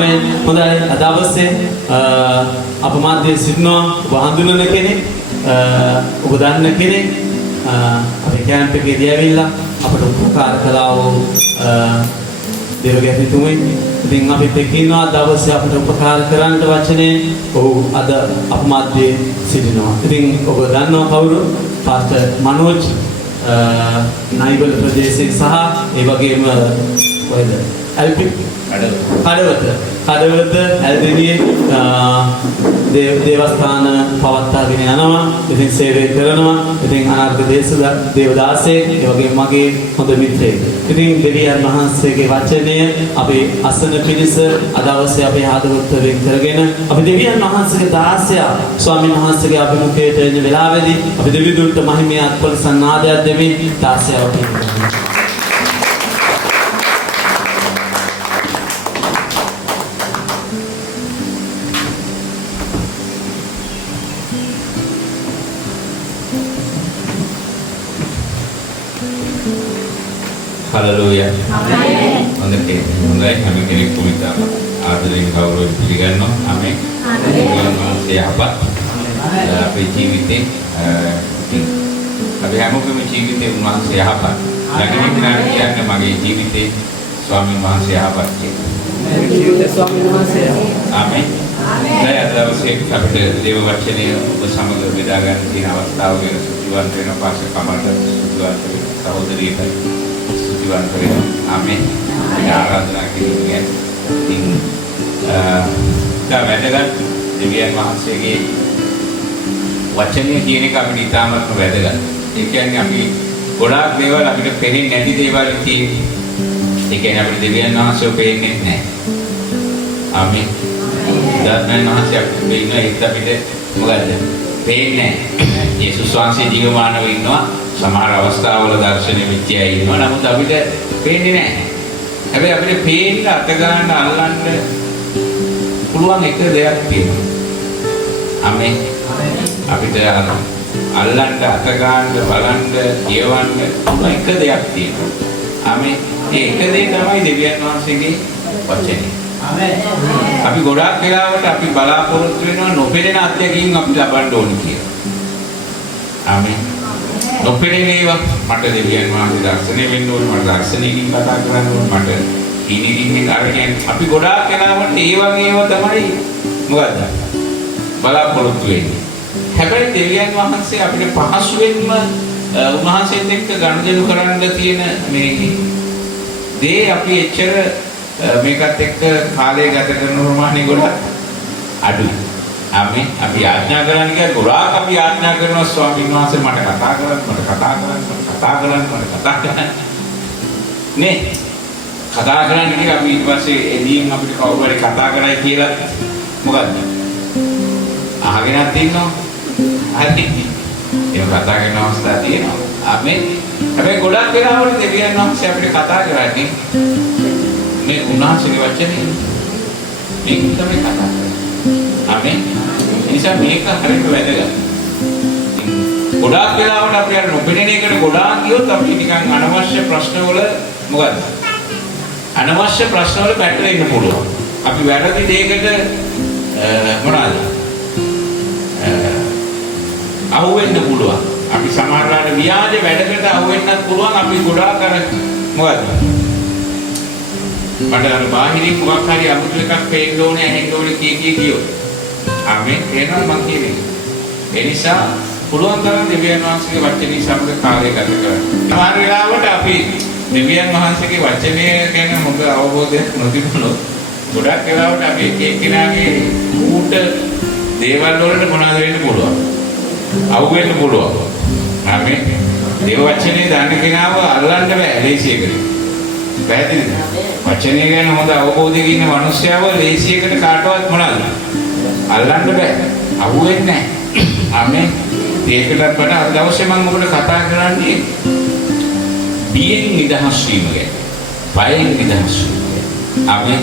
ආමෙන්. හොඳයි අද අවස්සේ අප මාධ්‍ය සිටිනවා ඔබ හඳුනන කෙනෙක් ඔබ දන්න කෙනෙක් අපේ කැම්ප් එකේදී ඇවිල්ලා අපට උපකාර කළා වූ දේවගැතිතුමනි. ඉතින් අපිත් එක්ක ඉන්නවා අද අවස්සේ අපට උපකාර කරන්න වචනේ ඔහු අද අප මාධ්‍යයේ සිටිනවා. ඉතින් ඔබ දන්නවා කවුරු? පාස්ටර් මනෝජ් නයිබල් ප්‍රදේශයේ සහ ඒ වගේම කොහෙද? ඇල්පි කඩවත ඇල්දිරියේ දේවස්ථාන පවත්වාගෙන යනවා. ඉතින් සේවය කරනවා. ඉතින් අනාර්ග දේවදාසයෙක් ඒ වගේම මගේ හොඳ මිත්‍රයෙක්. ඉතින් දෙවියන් වහන්සේගේ වචනය අපේ අසන පිළිස අද අවස්සේ අපේ ආදරවත් වෙන් කරගෙන අපි දෙවියන් වහන්සේගේ දාසය ස්වාමීන් වහන්සේගේ අභිමුඛයට එන වෙලාවේදී අපි දෙවිදුන්ට මහිමය අත්පොල සන්නාදයක් දෙමින් දාසයව පිළිගන්නවා. Haleluya. Amin. Hondake hondai kami kini puita ආදරයෙන් ගෞරවයෙන් පිළිගන්නවා. ආමෙන්. ආමෙන්. සියහපත්. අපේ ජීවිතේ අපි හැමෝගේම ජීවිතේ උන්වහන්සේ යහපත්. ළඟින් කෙනාට කියන්නේ මගේ ජීවිතේ ස්වාමීන් වහන්සේ යහපත් කියලා. ජීවිතේ ස්වාමීන් වහන්සේ. ආමෙන්. දැන් අද දවසේ අපිට දේව වචනය ඔබ සමග බෙදා ගන්න තියෙන අවස්ථාව ගැන සුජීවන්ත වෙන පාසක කමකට සුජීවන්ත වෙන සහෝදරියට සුජීවන්ත වෙන ආමෙන්. ආරාධනා කිරීමෙන් ඉතින් වැදගත් දෙවියන් වහන්සේගේ වචනය කියන එක අපිට ඉතාමත්ම වැදගත්. ඒ කියන්නේ අපි ගොඩාක් දේවල් අපිට පේන්නේ නැති දේවල් තියෙන්නේ. ඒ කියන්නේ අපිට දෙවියන් වහන්සේව පේන්නේ නැහැ. ආමෙන්. ධර්මයන් වහන්සේ අපිට පේන එක අපිට මොකද්ද? පේන්නේ නැහැ. යේසුස් වහන්සේ ජීවමානව ඉන්නවා. සමහර අවස්ථාවල දර්ශන විද්‍යාව ඉන්නවා. නමුත් අපිට පේන්නේ නැහැ. හැබැයි අපිට පේන්න අත ගන්න අල්ලන්න පුළුවන් එක දෙයක් තියෙනවා. ආමෙන්. අපිට අල්ලන්න අත ගන්න බලන්න කියවන්න එක දෙයක් තියෙනවා. ආමෙන්. ඒ එක දේ තමයි දෙවියන් වහන්සේගේ වචනේ. ආමෙන්. අපි ගොඩාක් වෙලාවට අපි බලාපොරොත්තු වෙනවා නොපෙනෙන අත්දැකීම් අපි ලබන්න ඕනේ කියලා. ආමෙන්. නොපෙනෙන ඒවා මට දෙවියන් වහන්සේ දර්ශනය වෙන්න ඕනේ, මට දර්ශනයකින් කතා කරන්න ඕනේ, මට ඉනිදින්නේ කාර්යයන් අපි ගොඩාක් වෙලාවට ඒ වගේ ඒවා තමයි මොකද්ද බලාපොරොත්තු වෙන්නේ. හැබැයි දෙවියන් වහන්සේ අපිට පහසුවෙන්ම උන්වහන්සේත් එක්ක ගනුදෙනු කරන්න තියෙන මේ දේ අපි එච්චර මේකත් එක්ක කාලය ගත කරන ප්‍රමාණය ගොඩක් අඩුයි. ආමෙන්. අපි ආඥා කරන්න කියලා ගොඩාක් අපි ආඥා කරනවා ස්වාමීන් වහන්සේ මට කතා කරන්න නේ කතා කරන්න කියලා අපි ඊට පස්සේ එදීන් අපිට කවුරු හරි කතා කරයි කියලා මොකද්ද අහගෙනත් ඉන්නවා. හරි. ඒක කතා කරන අවස්ථා තියෙනවා. ආමෙන්. හැබැයි ගොඩක් වෙලාවට දෙවියන් වහන්සේ අපිට කතා කරන්නේ මේ උන්වහන්සේගේ වචනේ මේක තමයි කතා කරන්නේ. ආමෙන්. ඒ නිසා මේක හරියට වැදගත්. ගොඩාක් වෙලාවට අපි අර නොපෙනෙන එකට ගොඩාක් ගියොත් අපි නිකන් අනවශ්‍ය ප්‍රශ්නවල මොකද්ද? අනවශ්‍ය ප්‍රශ්නවල පැටලෙන්න පුළුවන්. අපි වැරදි දෙයකට මොනවාද? අහුවෙන්න පුළුවන්. අපි සමහරවිට ව්‍යාජ වැඩකට අහුවෙන්නත් පුළුවන්. අපි ගොඩාක් අර මොකද්ද? මට අර බාහිරින් මොකක් හරි අමුතු එකක් පේන්න ඕනේ, ඇහෙන්න ඕනේ කියෝ. ආමෙන්. එනවා මං කියන්නේ. ඒ නිසා පුළුවන් තරම් දෙවියන් වහන්සේගේ වචනේ සමග කාලය ගත කරන්න. සමහර වෙලාවට අපි දෙවියන් වහන්සේගේ වචනය ගැන හොඳ අවබෝධයක් නොතිබුණොත් ගොඩක් වෙලාවට අපි එක්කෙනාගේ ඌට දේවල් වලට මොනවද වෙන්න පුළුවන්? අවුෙන්න පුළුවන්. ආමෙන්. දේව වචනේ දන්න කෙනාව අල්ලන්න බෑ ලේසියකට. පැහැදිලිද? වචනය ගැන හොඳ අවබෝධයක ඉන්න මිනිස්සයව ලේසියකට කාටවත් මොනවද? අල්ලන්න බෑ. අවුෙන්නේ නැහැ. ආමෙන්. ඒකටත් වඩා අද දවසේ මම ඔබට කතා කරන්නේ බියෙන් නිදහස් වීම ගැන. බයෙන් නිදහස් වීම. ආමෙන්.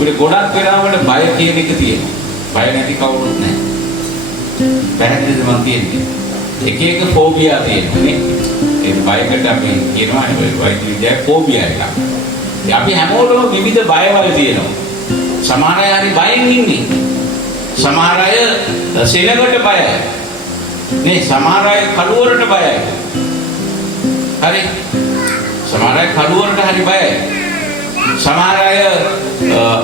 උඩ ගොඩක් වෙලාවට බය කියන එක තියෙනවා. බය නැති කවුරුත් නැහැ. පැහැදිලිද මම කියන්නේ? එක එක ෆෝබියා තියෙනවා නේ. ඒ බයකට අපි කියනවා නේ වෛද්‍ය විද්‍යාවේ ෆෝබියා එක. අපි හැමෝටම විවිධ බයවල් තියෙනවා. සමහර අය හරි බයෙන් ඉන්නේ. සමහර අය සෙනගට බයයි. නේ සමහර අය කඩුවරට බයයි. හරි. සමහර අය කඩුවරට හරි බයයි. සමහර අය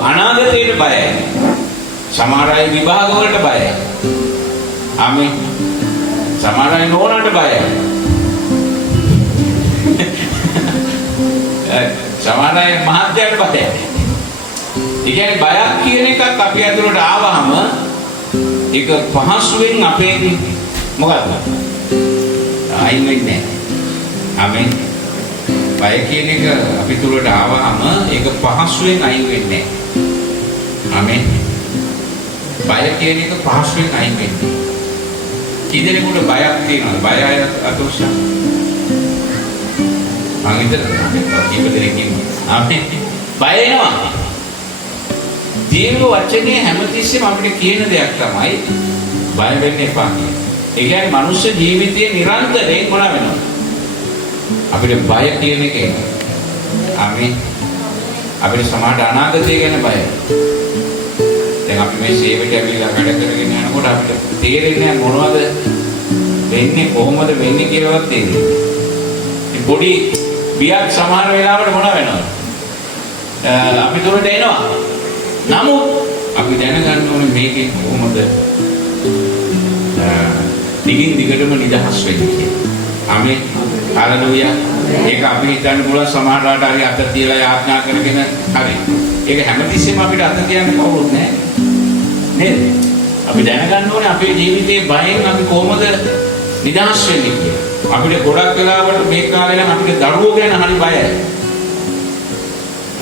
අනාගතයට බයයි. සමහර අය විභාග වලට බයයි. ආමේ. සමහර අය නෝනට බයයි. සමහර අය මහත්යට බයයි. ඒ කියන්නේ බයක් කියන එකක් අපි ඇතුළට ආවහම ඒක පහසුවෙන් අපේ මොකක්ද? අයින් වෙන්නේ නැහැ. ආමෙන්. බය කියන එක අපි තුළට ආවහම ඒක පහසුවෙන් අයින් වෙන්නේ නැහැ. ආමෙන්. බය කියන එක පහසුවෙන් අයින් වෙන්නේ. කීදෙනෙකුට බයක් තියෙනවද? බය අය අතෝෂා. මම හිතනවා කීප දෙනෙක් ඉන්නවා. ආමෙන්. බය එනවා. දේව වචනේ හැමතිස්සෙම අපිට කියන දෙයක් තමයි බය වෙන්න එපා කියන්නේ. ඒ කියන්නේ මනුෂ්‍ය ජීවිතයේ නිරන්තරයෙන් මොන වෙනවද? අපිට බය කියන එක එනවා. ආමේ. අපිට සමාජ අනාගතය ගැන බයයි. දැන් අපි මේ සේවයට ඇවිල්ලා වැඩ කරගෙන යනකොට අපිට තේරෙන්නේ මොනවද වෙන්නේ කොහොමද වෙන්නේ කියලාවත් තේරෙන්නේ. මේ පොඩි බියක් සමහර වෙලාවට මොන වෙනවද? අපි දුරට එනවා. නමුත් අපි දැනගන්න ඕනේ මේකෙන් කොහොමද දිගින් දිගටම නිදහස් වෙන්නේ කියලා. ආමේන්. හalleluya. ඒක අපි හිතන්න පුළුවන් සමහරවට හරි අත තියලා යාඥා කරගෙන හරි. ඒක හැමතිස්සෙම අපිට අත තියන්න කවුරුත් නැහැ. නේද? අපි දැනගන්න ඕනේ අපේ ජීවිතේ බයෙන් අපි කොහොමද නිදහස් වෙන්නේ කියලා. අපිට ගොඩක් වෙලාවට මේ කාලේ නම් අපිට දරුවෝ ගැන හරි බයයි.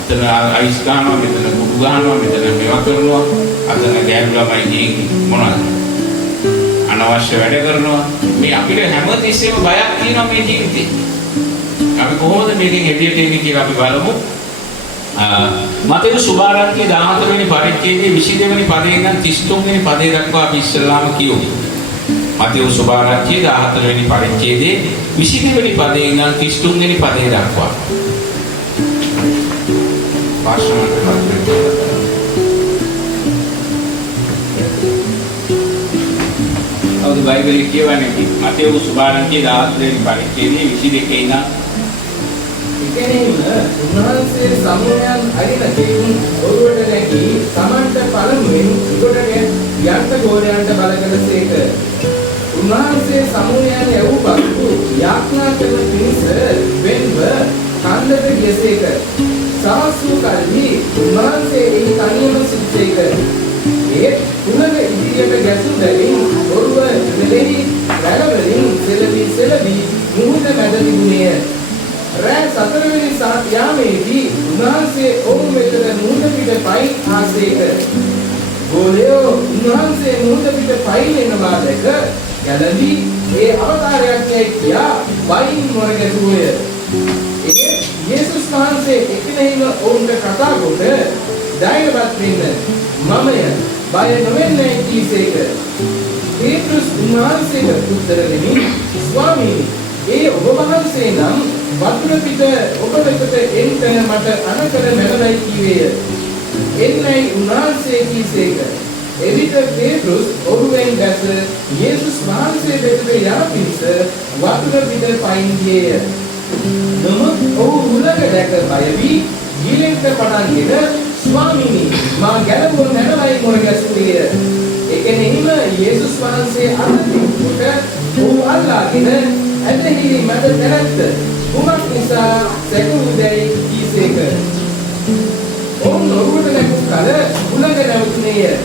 අතන අයිස් ගන්නවා මෙතන කුඩු ගන්නවා මෙතන මේවා කරනවා අතන ගෑනු ළමයි ගිහින් මොනවද අනවශ්‍ය වැඩ කරනවා මේ අපිට හැමතිස්සෙම බයක් තියෙනවා මේ ජීවිතේ අපි කොහොමද මේකෙන් එළියට එන්නේ කියලා අපි බලමු මතේ සුභාරම්භයේ 14 වෙනි පරිච්ඡේදයේ 22 වෙනි පදේ ඉඳන් 33 වෙනි පදේ දක්වා අපි ඉස්සෙල්ලාම කියමු මතේ සුභාරම්භයේ 14 වෙනි පරිච්ඡේදයේ 22 වෙනි පදේ ඉඳන් 33 වෙනි පදේ දක්වා අවුද බයිබලයේ කියවන්නේ මතේ සුභාරම්භයේ 14 වෙනි පරිච්ඡේදයේ 22 ඉඳන් එකෙනෙම උන්වහන්සේ සමුයන් අරින කෙයින් ඔරුවට නැගී සමන්ත පළමුවෙන් උඩට යන්ත ගෝලයන්ට බල කළසේක. උන්වහන්සේ සමුයන් යවූ පසු යාඥා කරන පිණිස වෙන්ව කන්දට ගියසේක. සාසු කල්හි උන්වහන්සේ එහි තනියම සිටසේක. ඒ උලක ඉදිරියට ගැසූ බැවින් ඔරුව මෙලෙහි රැළවලින් සෙලවි මුහුද මැද තිබුණේය. රෑ 4 වෙනි යාමේදී උන්වහන්සේ ඔවුන් වෙතට මුහුද පිට පයින් ආසේක. ගෝලයෝ උන්වහන්සේ මුහුද පිට පයින් එනවා දැක ගැලවි ඒ අවතාරයක් යයි කියා වයින් මොර ගැසුවේය. ඒ යේසුස් වහන්සේ එකිනෙහිම ඔවුන්ට කතා කොට ධෛර්යවත් වෙන්න මමය බය නොවෙන්නේ කීසේක. පේත්‍රුස් උන්වහන්සේට උත්තර දෙමින් ස්වාමීනි ඒ ඔබ වහන්සේ නම් වතුර පිට ඔබ වෙතට එන්න මට අනකර මැනවයි කීවේය. එන්නයි උන්වහන්සේ කීසේක. එවිට පේත්‍රුස් ඔහුෙන් දැස යේසුස් වහන්සේ වෙතට යා පිණිස වතුර පිට පයින් ගියේය. නමුත් ඔහු උලක දැක බය වී ගිලෙන්ට පටන්ගෙන ස්වාමීනි මා ගැලවුව මැනවයි මොන ගැසුවේය. එකෙනෙහිම යේසුස් වහන්සේ අතින් කොට ඔහු අල්ලාගෙන ඇදහිලි මැද තැනැත්ත කුමක් නිසා සැකවුදැයි කීසේක. ඔවුන් ඔහුට නැගූ කල උලක නැවතුනේය.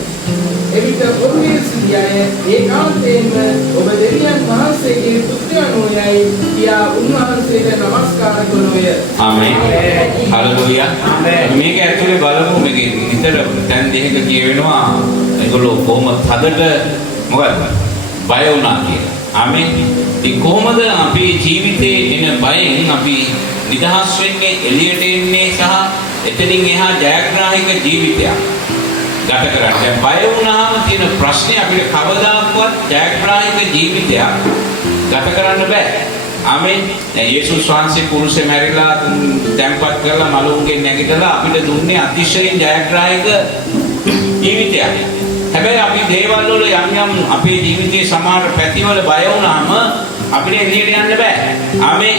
එවිට ඔහුගේ සිටි අය ඒකාන්තයෙන්ම ඔබ දෙවියන් වහන්සේගේ පුත්‍රයන්ෝයයි කියා උන්වහන්සේට නමස්කාර කළෝය. ආමේන්. හalleluya. මේක ඇතුලේ බලමු මේක විතර දැන් දෙහික කියවෙනවා ඒගොල්ලෝ කොහොමද හදට මොකද්ද බය වුණා කියලා. ආමේන්. ඉතින් කොහොමද අපේ ජීවිතේ එන බයෙන් අපි නිදහස් වෙන්නේ එළියට එන්නේ සහ එතනින් එහා ජයග්‍රාහක ජීවිතයක් ගත කරන්න. දැන් බය වුණාම තියෙන ප්‍රශ්නේ අපිට කවදාකවත් ජයග්‍රාහක ජීවිතයක් ගත කරන්න බෑ. ආමේන්. දැන් යේසුස් වහන්සේ කුරුසේ මැරිලා තැන්පත් කරලා මලුන්ගෙන් නැගිටලා අපිට දුන්නේ අතිශයින් ජයග්‍රාහක ජීවිතයක්. හැබැයි අපි දේවල් වල යම් අපේ ජීවිතයේ සමහර පැතිවල බය වුණාම අපිට එළියට යන්න බෑ. ආමේන්.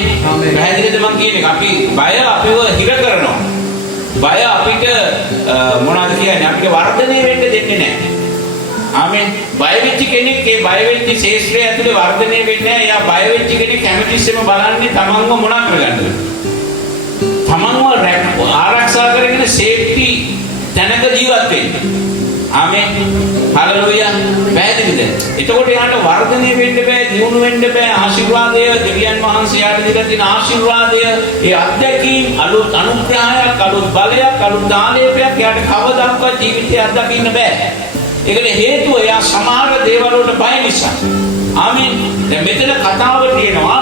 පැහැදිලිද මං කියන්නේ? අපි බය අපිව හිර කරනවා. බය අපිට මොනවද කියන්නේ? අපිට වර්ධනය වෙන්න දෙන්නේ නැහැ. ආමේන්. බය වෙච්ච කෙනෙක් ඒ බය වෙච්ච ශේෂ්ත්‍රය ඇතුලේ වර්ධනය වෙන්නේ නැහැ. එයා බය වෙච්ච කෙනෙක් හැමතිස්සෙම බලන්නේ තමන්ව මොනවා කරගන්නද? තමන්ව ආරක්ෂා කරගෙන සේෆ්ටි තැනක ජීවත් වෙන්න. ආමේන්. හලෙලූයා. පැහැදිලිද? එතකොට යාට වර්ධනය වෙන්න බෑ, දියුණු වෙන්න බෑ. ආශිර්වාදය දෙවියන් වහන්සේ යාට දීලා තියෙන ආශිර්වාදය, ඒ අත්දැකීම්, අලුත් අනුග්‍රහයක්, අලුත් බලයක්, අලුත් දාලේපයක් යාට කවදාවත් ජීවිතේ අත්දකින්න බෑ. ඒකට හේතුව එයා සමහර දේවල් වලට බය නිසා. ආමේන්. දැන් මෙතන කතාව තියෙනවා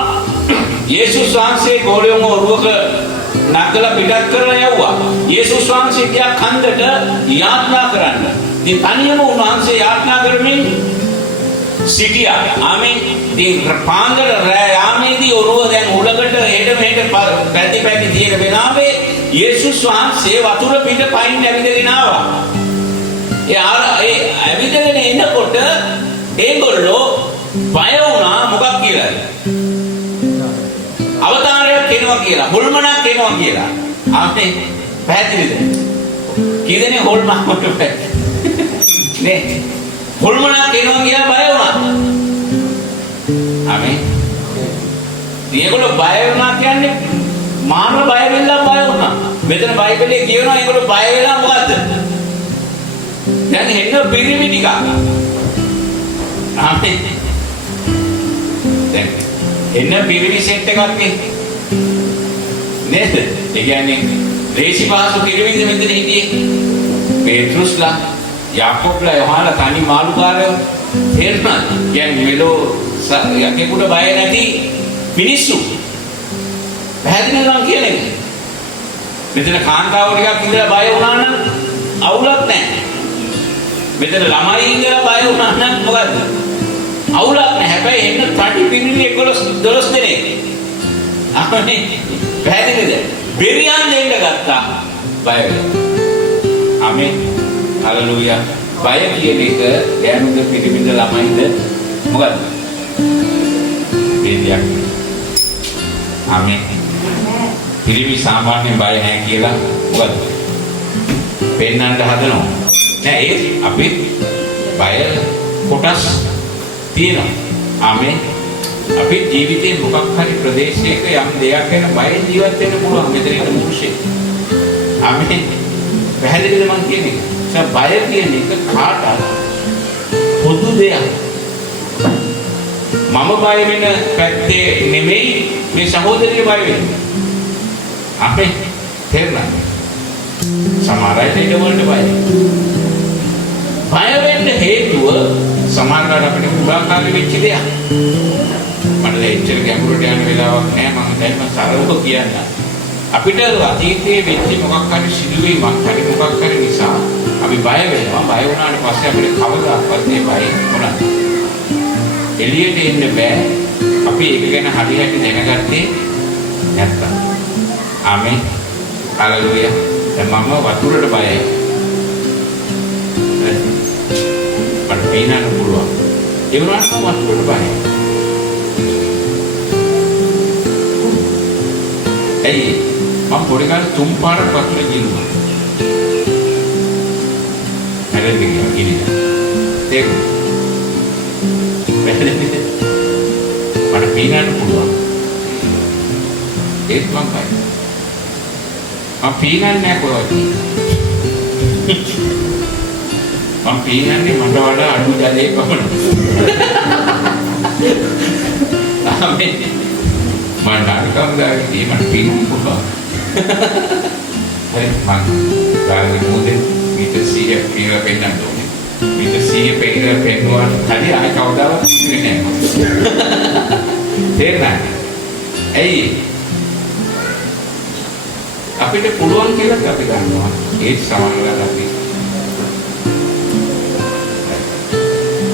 යේසුස් වහන්සේ ගෝලියෝම ඔරුවක නගලා පිටත් කරලා යවුවා. යේසුස් වහන්සේ ගියා කන්දට යාඥා කරන්න. ඉතින් තනියම උන්වහන්සේ යාඥා කරමින් සිටියා. ආමේන්. ඉතින් පාන්දර යාමේදී ඔරුව දැන් උලකට හෙඩ මෙහෙට පැති තියෙන වෙලාවේ යේසුස් වහන්සේ වතුර පිට පයින් ඇවිදගෙන ආවා. ඒ ඇවිදගෙන එනකොට ඒගොල්ලෝ බය වුණා. මොකක් කියලාද? අවතාරයක් එනවා කියලා, හොල්මනක් එනවා කියලා. ආමේන්. පැහැදිලිද? කීදෙනේ හොල්මනකට බෑ. නේ. හොල්මනක් එනවා කියලා බය වුණා. ආමේන්. ඒගොල්ලෝ බය වුණා කියන්නේ මාන බය වෙලා බය වුණා. මෙතන බයිබලයේ කියනවා ඒගොල්ලෝ බය වෙලා මොකද්ද? දැන් එන්න පිරිමි ටික. ආමේන්. දැන් එන්න පිරිමි සෙට් එකක් නේද? ඒ කියන්නේ රේසි පාසු පිරිමිද මෙතන හිටියේ? පේට්‍රුස්ලා, යාකෝබ්ලා, යෝහානලා තනි මාළුකාරයෝ. තේරුණාද? කියන්නේ මෙලෝ යකෙකුට බය නැති මිනිස්සු. පැහැදිලිද මං කියන්නේ? මෙතන කාන්තාව ටිකක් ඉඳලා බය වුණා නම් අවුලක් නැහැ. මෙතන ළමයි ඉඳලා බය වුණා නම් මොකද්ද? අවුලක් නැහැ. හැබැයි එන්න තටි පිරිමි 12 දෙනෙක්. ආමේන්. පැහැදිලිද? බෙරියන් දෙන්න ගත්තා බය වෙලා. ආමේන්. හලෙලූයා. බය කියන එක ගෑනුද පිරිමිද ළමයිද මොකද්ද? බෙරියක්. ආමේන්. පිරිමි සාමාන්‍යයෙන් බය නැහැ කියලා මොකද්ද? පෙන්නන්න හදනවා. නෑ ඒ අපි බය කොටස් තියෙනවා. ආමේන්. අපි ජීවිතේ මොකක් හරි ප්‍රදේශයක යම් දෙයක් ගැන බය ජීවත් වෙන්න පුළුවන්. මෙතන ඉන්න මුරුෂේ. ආමේන්. පැහැදිලිද මං කියන්නේ? බය කියන එක කාටද? පොදු දෙයක්. මම බය වෙන පැත්තේ නෙමෙයි මේ සහෝදරිය බය වෙන්නේ. අපේ තේරුණාද? සමහර අය ඊට වලට බයයි. බය වෙන්න හේතුව සමානකට අපිට පුරාකාරී වෙච්ච දෙයක්. මට ලෙක්චර් ගැඹුරට යන වෙලාවක් නෑ. මම දැන් සරලව කියන්න. අපිට අතීතයේ වෙච්ච මොකක් හරි සිදුවීමක් හරි මොකක් හරි නිසා අපි බය වෙනවා. බය වුණාට පස්සේ අපිට කවදාවත් මේ බය මොනවාද? එළියට එන්න බෑ. අපි ඒක ගැන හරියට දැනගත්තේ නැත්තම්. ආමේන්. හලෙලූයා. දැන් මම වතුරට බයයි. මට පේනන්න පුළුවන්. ඒ වුණාට මම වතුරට බයයි. ඇයි? මම පොඩි කාලේ 3 පාරක් වතුරේ ගිහුවා. හැරෙන්නේ ගිහින්. ඒක මට පේනන්න පුළුවන්. ඒත් මම බයයි. මම පේනන්නේ නැහැ කොහොමද? මම පේනන්නේ මට වඩා අඩු ජලයේ පමණයි. ආමේන්. මම නාටකම් දාන්නේ මට පේන්න පුළුවන්. හරි මම ගානේ මොදේ මීටර් 100ක් කියලා පෙන්නන්න ඕනේ. මීටර් 100 පෙන්නුවා හරි ආයෙ කවදාවත් ඉන්නේ නැහැ. තේරුණාද? ඇයි? අපිට පුළුවන් කියලා අපි ගන්නවා. ඒ සමානලා අපි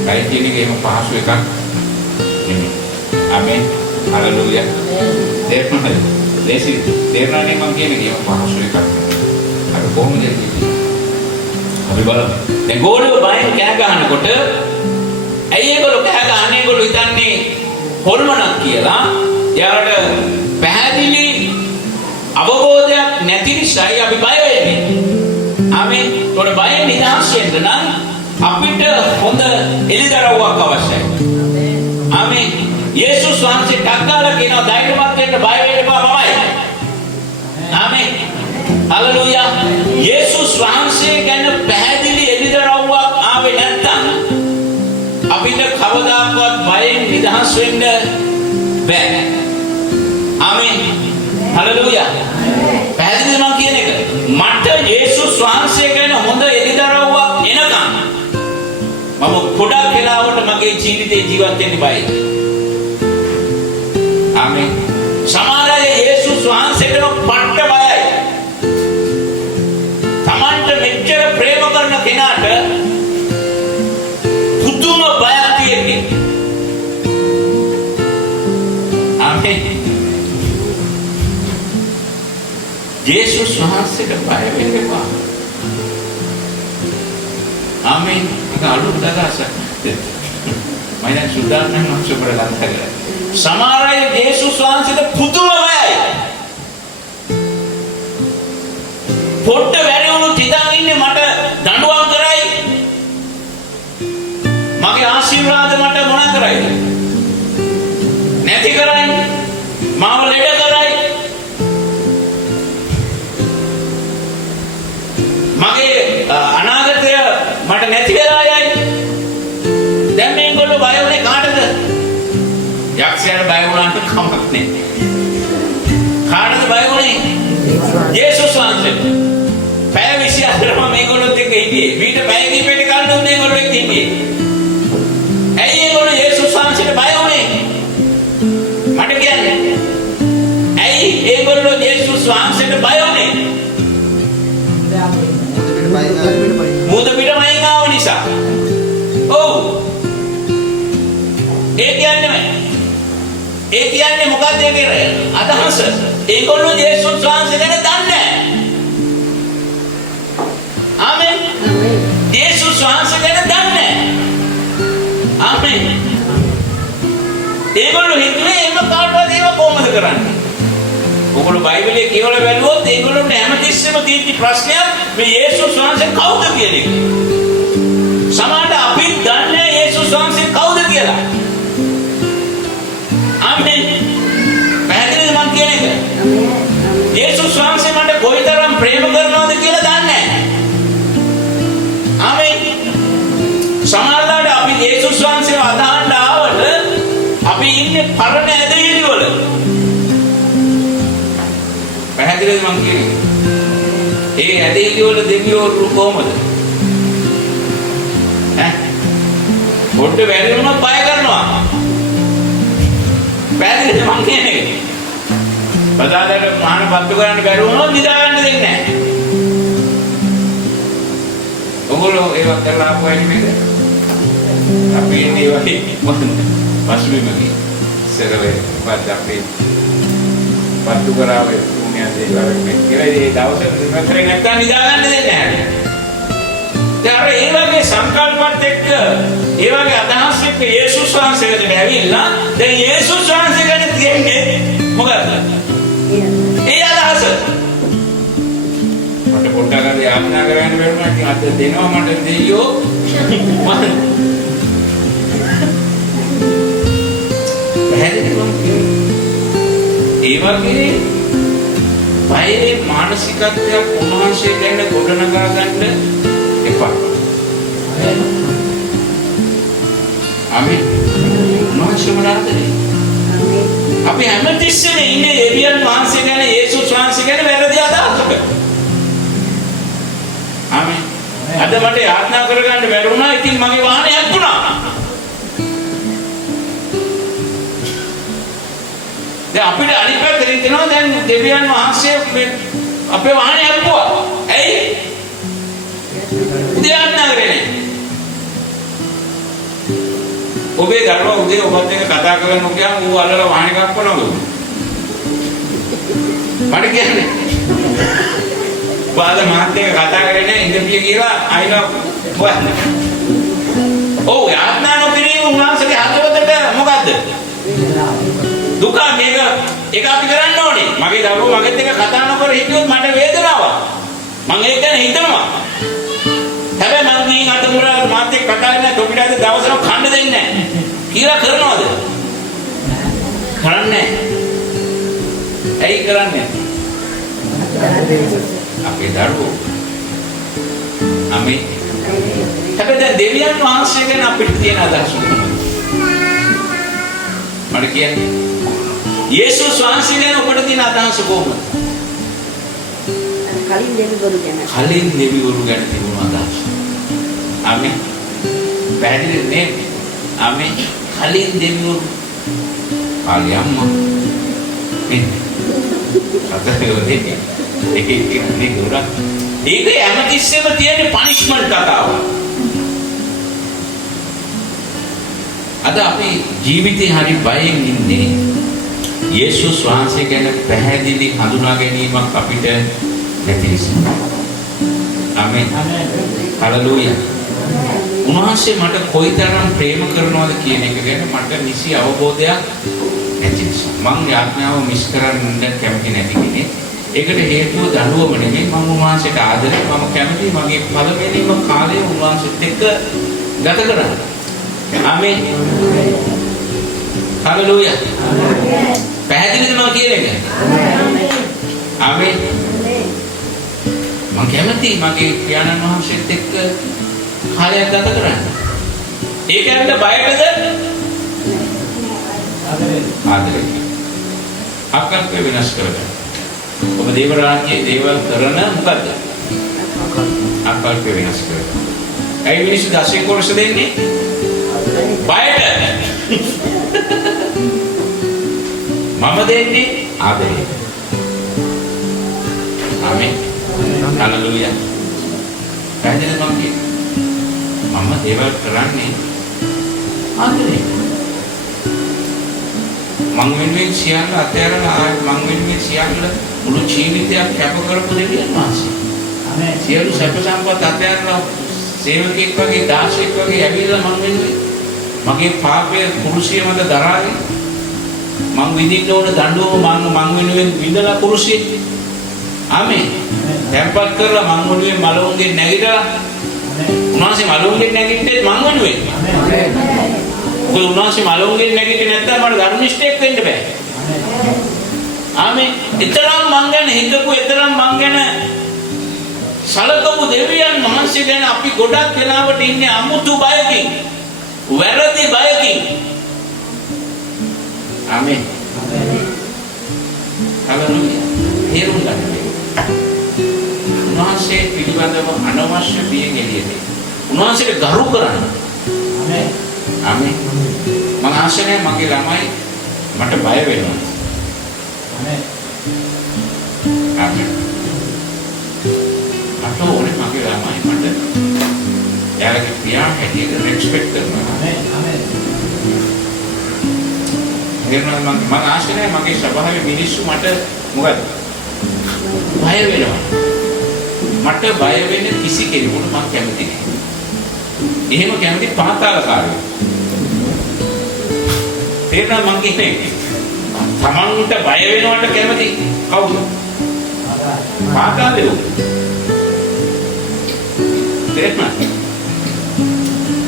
බය කියන එක එහෙම පහසු එකක් නෙමෙයි. ආමේන්. හලෙලූයා. තේරුණාද? තේරුණානේ මම කියන්නේ එහෙම පහසු එකක් නෙමෙයි. අර කොහොමද කියන්නේ? අපි බලමු. දැන් ගෝලියෝ බයෙන් කෑ ගහනකොට ඇයි ඒගොල්ලෝ කෑ ගහන්නේ? ඒගොල්ලෝ හිතන්නේ හොල්මනක් කියලා. යාළුවට පැහැදිලි අවබෝධයක් නැති නිසායි අපි බය වෙන්නේ. ආමෙන්. උඩ බයෙන් නිදහස් වෙන්න නම් අපිට හොඳ එළිදරව්වක් අවශ්‍යයි. ආමෙන්. යේසුස් වහන්සේ ටක්කාලා කියනවා ධෛර්යවත් වෙන්න බය වෙන්න එපා මමයි. ආමෙන්. හලෙලූයා. යේසුස් වහන්සේ ගැන පැහැදිලි එළිදරව්වක් ආවේ නැත්නම් අපිට කවදාකවත් බයෙන් නිදහස් වෙන්න බෑ. ආමෙන්. හලෙලූයා. පැහැදිලිද මම කියන එක? මට යේසුස් වහන්සේ ගැන හොඳ එළිදරව්වක් එනකම් මම ගොඩක් වෙලාවට මගේ ජීවිතේ ජීවත් වෙන්න බයයි. ආමෙන්. සමහර අය යේසුස් වහන්සේට පට්ට බයයි. තමන්ට මෙච්චර ප්‍රේම කරන කෙනාට පුදුම බයක් තියෙන්නේ. ආමෙන්. යේසුස් වහන්සේට බය වෙන්න එපා. ආමෙන්. ඒක අලුත් අදහසක්. මම දැන් සුද්ධාත්මයන් වහන්සේ ප්‍රලං කරලා. සමහර අය යේසුස් වහන්සේට පුදුම බයයි. පොට්ට වැඩි වුණොත් හිතාගෙන ඉන්නේ මට දඬුවම් කරයි. මගේ ආශිර්වාද මට මොන කරයිද? නැති කරයි. මාව ලෙඩ කරයි. මගේ අනාගතය මට නැති වෙලා යයි. දැන් මේගොල්ලෝ බය වුණේ කාටද? යක්ෂයාට බය වුණාට කමක් නැහැ. කාටද බය වුණේ? යේසුස් වහන්සේට. පැය 24ම මේගොල්ලොත් එක්ක හිටියේ. මීට පැය කිහිපයකට කලින් මේගොල්ලෝ එක්ක හිටියේ. ඇයි ඒගොල්ලෝ යේසුස් වහන්සේට බය වුණේ? මට කියන්න. ඇයි ඒගොල්ලෝ යේසුස් වහන්සේට බය වුණේ? මුද පිටමයින් ආව නිසා. ඔව්. ඒ කියන්නේ මොකක්ද ඒකේ අදහස? ඒගොල්ලෝ යේසුස් වහන්සේ ගැන දන්නේ නැහැ. ආමෙන්. යේසුස් වහන්සේ ගැන දන්නේ නැහැ. ආමෙන්. ඒගොල්ලෝ හිතුවේ එහෙම කාටවත් ඒව කොහොමද කරන්නේ? ඔයගොල්ලෝ බයිබලයේ කියවලා බැලුවොත් ඒගොල්ලෝට හැමතිස්සෙම තියෙන ප්‍රශ්නයක් මේ යේසුස් වහන්සේ කවුද කියන එක. සමහරවිට අපි දන්නේ යේසුස් වහන්සේ කවුද කියලා. ආමෙන්. පැහැදිලිද මම කියන එක? යේසුස් වහන්සේ මට කොයිතරම් ප්‍රේම කරනවද කියලා දන්නේ නැහැ. ආමෙන්. සමහරවිට අපි යේසුස් වහන්සේව අදහන්න ආවට අපි ඉන්නේ පරණ ඇදහිලි වල. පැහැදිලිද මම කියන්නේ? ඒ ඇදහිලි වල දෙවියෝ කොහොමද? පොඩ්ඩ වැඩි වුණොත් බය කරනවා. පැහැදිලිද මම කියන්නේ? බදාදට මාන පත්තු කරන්න බැරි වුණොත් නිදා ගන්න දෙන්නේ නැහැ. ඔගොල්ලෝ ඒවා කරලා ආපුවයි නේද? අපි ඉන්නේ වගේ පසුබිමකේ සරලව වත් අපි පත්තු කරාවේ තුනිය දේවල් මේ කියලා ඒ දවසේ ඉවරේ නැත්තම් නිදා ගන්න දෙන්නේ නැහැ. දැන් ඒ වගේ සංකල්පات එක්ක ඒ වගේ අදහස් එක්ක යේසුස් වහන්සේට ඇවිල්ලා දැන් යේසුස් වහන්සේ ගැන කියන්නේ මොකක්ද? ඒ අදහස මට පොඩ්ඩක් අර යාඥා කරන්න බැරුණා. ඉතින් අද දෙනවා මට දෙයියෝ ඒ වගේ බයේ මානසිකත්වයක් උන්වහන්සේ ගැන ගොඩනගා ගන්න එපා. ආමෙන්. මානසිකවරාදේ. අපි හැමතිස්සෙම ඉන්නේ එවියන් වහන්සේ ගැන යේසුස් වහන්සේ ගැන වැරදි අදහසක. ආමෙන්. අද මට යාඥා කරගන්න බැරි වුණා. ඉතින් මගේ වාහනේ යක්ුණා. දැන් අපිට අනිත් පැත්තෙන් කියනවා දැන් දෙවියන් වහන්සේ අපේ වාහනේ යක්ුවා. ඇයි? යාඥා කරේ නැහැ. ඔබේ දරුවා උදේ ඔබත් එක්ක කතා කරනවා කියන් ඌ අල්ලලා වාහනේ කප්පනවලු. මට කියන්නේ උපාද මහත්තයා කතා කරගෙන ඉඳපිය කියලා අයිනෝ හොයන්න. ඔව් යාඥා නොකිරීම උන්වහන්සේගේ හදවතට මොකද්ද? දුක මේක ඒක අපි කරන්න ඕනේ. මගේ දරුවෝ මගෙත් එක්ක කතා නොකර හිටියොත් මට වේදනාවක්. මම ඒක ගැන හිතනවා. හැබැයි මම ගිහින් අත මුරා මාත් එක්ක කතා කරන තොපිට අද දවසක් කන්න දෙන්නේ නැහැ. කියලා කරනවද? කරන්නේ නැහැ. ඇයි කරන්නේ? අපේ දරුවෝ. අපි හැබැයි දැන් දෙවියන් වහන්සේ ගැන අපිට තියෙන අදහස මට කියන්නේ යේසුස් වහන්සේ ගැන ඔබට තියෙන අදහස කොහොමද? කලින් දෙවිවරු ගැන තිබුණු අදහස. ආමෙන්. පැහැදිලි නේ? ආමෙන්. කලින් දෙවිවරු ආලියම්ම මේ අතේ ඒක කියන්නේ ගොඩක් ඒක හැමතිස්සෙම තියෙන පනිෂ්මන්ට් කතාව. අද අපි ජීවිතේ හරි බයෙන් ඉන්නේ. යේසුස් වහන්සේ ගැන පැහැදිලි හඳුනා ගැනීමක් අපිට නැති නිසා. ආමෙන්. හලෙලූයා. උන්වහන්සේ මට කොයිතරම් ප්‍රේම කරනවද කියන එක ගැන මට නිසි අවබෝධයක් නැති නිසා. මම යාඥාව මිස් කරන්න කැමති නැති කෙනෙක්. ඒකට හේතුව දඬුවම නෙමෙයි. මම උන්වහන්සේට ආදරේ මම කැමතියි මගේ පළවෙනිම කාලේ උන්වහන්සේත් එක්ක ගත කරන්න. ආමෙන්. හලෙලූයා. පැහැදිලිද මම කියන එක? ආමෙන්. මම කැමතියි මගේ පියාණන් වහන්සේත් එක්ක කාලයක් ගත කරන්න. ඒකෙන්ද බයද? ආදරේ. අකල්ප විනාශ කරගන්න. ඔබ දේව රාජ්‍යයේ දේවල් කරන මොකද්ද? අකල්ප විනාශ කරගන්න. ඒ මිනිස්සු දශේ කොටස දෙන්නේ බයට. මම දෙන්නේ ආදරේ. ආමෙන්. හලෙලූයා. පැහැදිලිද මම කියන්නේ? මම දේවල් කරන්නේ ආදරේ. මං වෙනුවෙන් සියල්ල අතහැරලා මං වෙනුවෙන් සියල්ල මුළු ජීවිතයක් කැප කරපු දෙවියන් වහන්සේ. ආමෙන්. සියලු සැප සම්පත් අතහැරලා සේවකෙක් වගේ දාසෙක් වගේ ඇවිල්ලා මං වෙනුවෙන් මගේ පාපයේ කුරුසිය මත දරාගෙන මං විඳින්න ඕන දඬුවම මං වෙනුවෙන් විඳලා කුරුසිය. ආමෙන්. tempat කරලා මං වෙනුවෙන් මලවුන්ගෙන් නැගිටලා උන්වහන්සේ මලවුන්ගෙන් නැගිට්ටෙත් මං වෙනුවෙන්. ආමෙන්. උන්වහන්සේ මලවුන්ගෙන් නැගිට්ටේ නැත්නම් මට ධර්මිෂ්ඨයෙක් වෙන්න බෑ. ආමෙන්. ඊතරම් මං ගැන හිතපු ඊතරම් මං ගැන සලකපු දෙවියන් වහන්සේ ගැන අපි ගොඩක් වෙලාවට ඉන්නේ අමුතු බයකින්. වැරදි බයකින්. ආමෙන්. හලෙලූයා. තේරුම් ගන්න. උන්වහන්සේ පිළිබඳව අනවශ්‍ය බියෙන් එළියට. උන්වහන්සේට ගරු කරන්න. ආමෙන්. ආමෙන්. මම ආශාවෙන් මගේ ළමයි මට බය වෙනවා. ආමෙන්. ආමෙන්. මට ඕනේ මගේ ළමයි මට යාගේ පියා හැටියට රෙස්පෙක්ට් කරනවා. ආමෙන්. ආමෙන්. මම ආශාවෙන් මගේ ස්වභාවයේ මිනිස්සු මට මොකද බය වෙනවා. මට බය වෙන කිසි කෙනෙකුට මම කැමති නැහැ. එහෙම කැමති පාතාලකාරයෝ. තේරුණා මං කියන්නේ? තමන්ට බය වෙනවට කැමති කවුද? පාතාලයෝ. තේරුණා?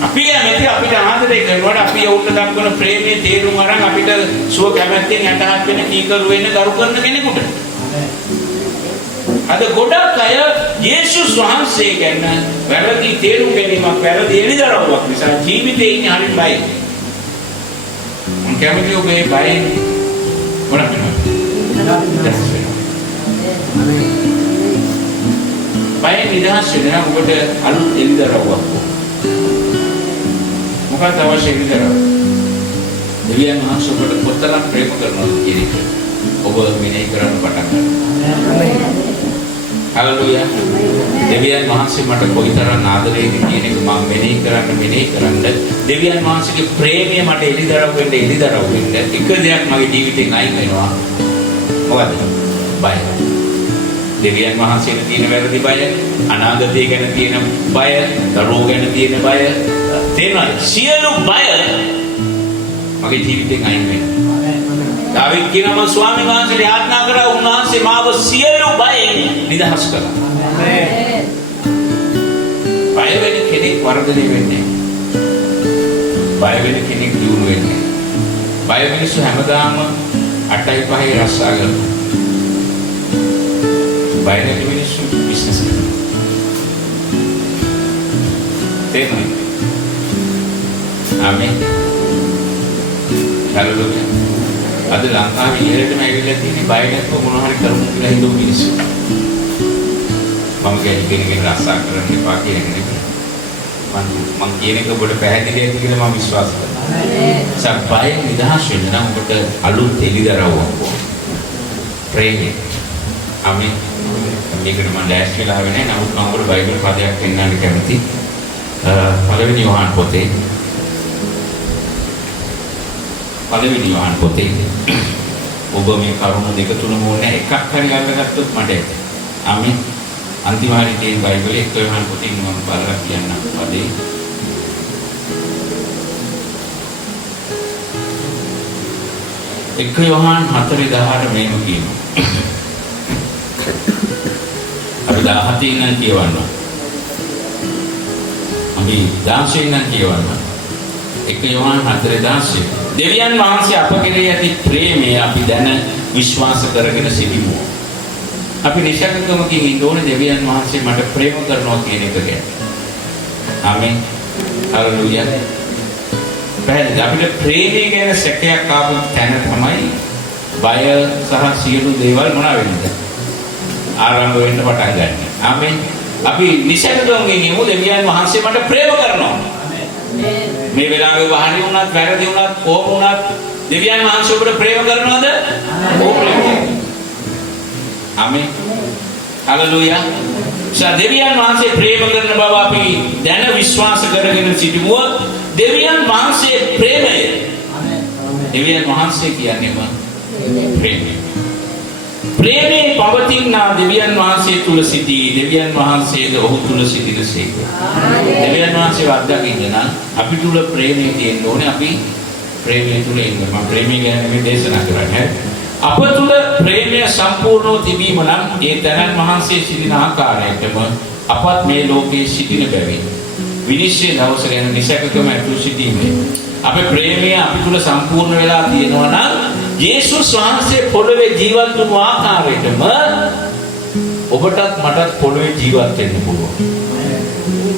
අපි කැමති අපිට ආදරේ කරනවට අපි යවුන්ට දක්වන ප්‍රේමයේ තේරුම් අරන් අපිට සුව කැමැත්තෙන් යටහත් වෙන කීකරු වෙන දරු කරන කෙනෙකුට. අද ගොඩක් අය යේසුස් වහන්සේ ගැන වැරදි තේරුම් ගැනීමක් වැරදි එළිදරව්වක් නිසා ජීවිතේ ඉන්නේ හරිය බයයි. මම කැමති ඔබේ බයෙන් ගොඩක් වෙනවා. බයෙන් නිදහස් වෙන ඔබට අලුත් එළිදරව්වක්. මොකක්ද අවශ්‍ය එළිදරව්? දෙවියන් වහන්සේ ඔබට කොතරම් ප්‍රේම කරනවද කියන එක ඔබ මෙනෙහි කරන්න පටන් ගන්නවා. හලෙලූයා. දෙවියන් වහන්සේ මට කොයිතරම් ආදරේද කියන එක මම මෙනෙහි කරන්න දෙවියන් වහන්සේගේ ප්‍රේමය මට එළිදරව් වෙන්න එක දෙයක් මගේ ජීවිතෙන් අයින් වෙනවා. මොකද? බය. දෙවියන් වහන්සේට තියෙන වැරදි බය, අනාගතය ගැන තියෙන බය, දරුවෝ ගැන තියෙන බය, තේරෙනවද? සියලු බය මගේ ජීවිතෙන් අයින් වෙනවා. දාවිද් කියනවා ස්වාමීන් වහන්සේට යාඥා කරා උන්වහන්සේ මාව සියලු බයෙන් නිදහස් කළා. බය වෙන කෙනෙක් වර්ධනය වෙන්නේ නැහැ. බය වෙන කෙනෙක් දියුණු වෙන්නේ නැහැ. බය මිනිස්සු හැමදාම 8යි 5යි රස්සා කරනවා. බය නැති මිනිස්සු බිස්නස් කරනවා. තේරුණාද? ආමෙන්. හලලුයා. අද ලංකාවේ ඉහළටම ඇවිල්ලා තියෙන බය නැතුව මොනවා හරි කරමු කියලා හිතුව මිනිස්සු. මම කියන්නේ රස්සා කරන්න එපා කියන එක නෙමෙයි. මම කියන එක ඔබට පැහැදිලිද කියලා මම විශ්වාස කරනවා. සබ්බයෙන් නිදහස් වෙන්න නම් ඔබට අලුත් එළිදරව්වක් ප්‍රේමය. ආමෙන්. මේකට මම ලෑස්ති වෙලා ආවේ නැහැ. නමුත් මම ඔබට බයිබල් පදයක් පෙන්වන්න කැමතියි. පළවෙනි යෝහන් පොතේ ඔබ මේ කරුණු දෙක තුනම ඕනේ එකක් හරි අල්ලගත්තොත් මට ඇති. ආමෙන්. අන්තිම හරිය තියෙන බයිබලයේ 1 යෝහන් පොතේ මම බලලා කියන්නම් පදේ. එක යෝහන් 4:18 මේක කියනවා. අපි 17 ඉඳන් කියවන්න. අපි 16 ඉඳන් කියවන්න. 1 යෝහන් 4:16 දෙවියන් වහන්සේ අප කෙරෙහි ඇති ප්‍රේමය අපි දැන විශ්වාස කරගෙන සිටිමු. අපි නිශ්චයකමකින් ඉන්න ඕනේ දෙවියන් වහන්සේ මට ප්‍රේම කරනවා කියන එක ගැන. ආමෙන්. හලෙලූයා. පැහැදිලි. අපිට ප්‍රේමය ගැන සැකයක් ආපු තැන තමයි බය සහ සියලු දේවල් මොනවා වෙන්නද? ආරම්භ වෙන්න පටන් ගන්න. ආමෙන්. අපි නිශ්චයකමකින් ඉමු දෙවියන් වහන්සේ මට ප්‍රේම කරනවා. මේ වෙලාවේ වහණි වුණත් වැරදි වුණත් කොහොම වුණත් දෙවියන් වහන්සේ ඔබට ප්‍රේම කරනවද? ඔව් ප්‍රේම කරනවා. ආමෙන්. හලෙලූයා. දෙවියන් වහන්සේ ප්‍රේම කරන බව අපි දැන විශ්වාස කරගෙන සිටිමු. දෙවියන් වහන්සේ ප්‍රේමය. ආමෙන්. දෙවියන් වහන්සේ කියන්නේම ප්‍රේමය. ප්‍රේමේ පවතිනා දෙවියන් වහන්සේ තුල සිටී. දෙවියන් වහන්සේද ඔහු තුල සිටිනසේක. දෙවියන් වහන්සේ වද්දාකින්න නම් අපි තුල ප්‍රේමය තියෙන්න ඕනේ. අපි ප්‍රේමය තුල ඉන්න. මම ප්‍රේමය ගැන මේ දේශනා කරන්නේ. අප තුල ප්‍රේමය සම්පූර්ණව තිබීම නම් ඒ තනන් වහන්සේ සිටින ආකාරයටම අපත් මේ ලෝකයේ සිටින බැවින් විනිශ්චය දවස ගැන නිසකකම ඇතුළු සිටීමේ අපේ ප්‍රේමය අපි තුල සම්පූර්ණ වෙලා තියෙනවා නම් යේසුස් වහන්සේ පොළොවේ ජීවත් වුණු ආකාරයටම ඔබටත් මටත් පොළොවේ ජීවත් වෙන්න පුළුවන්.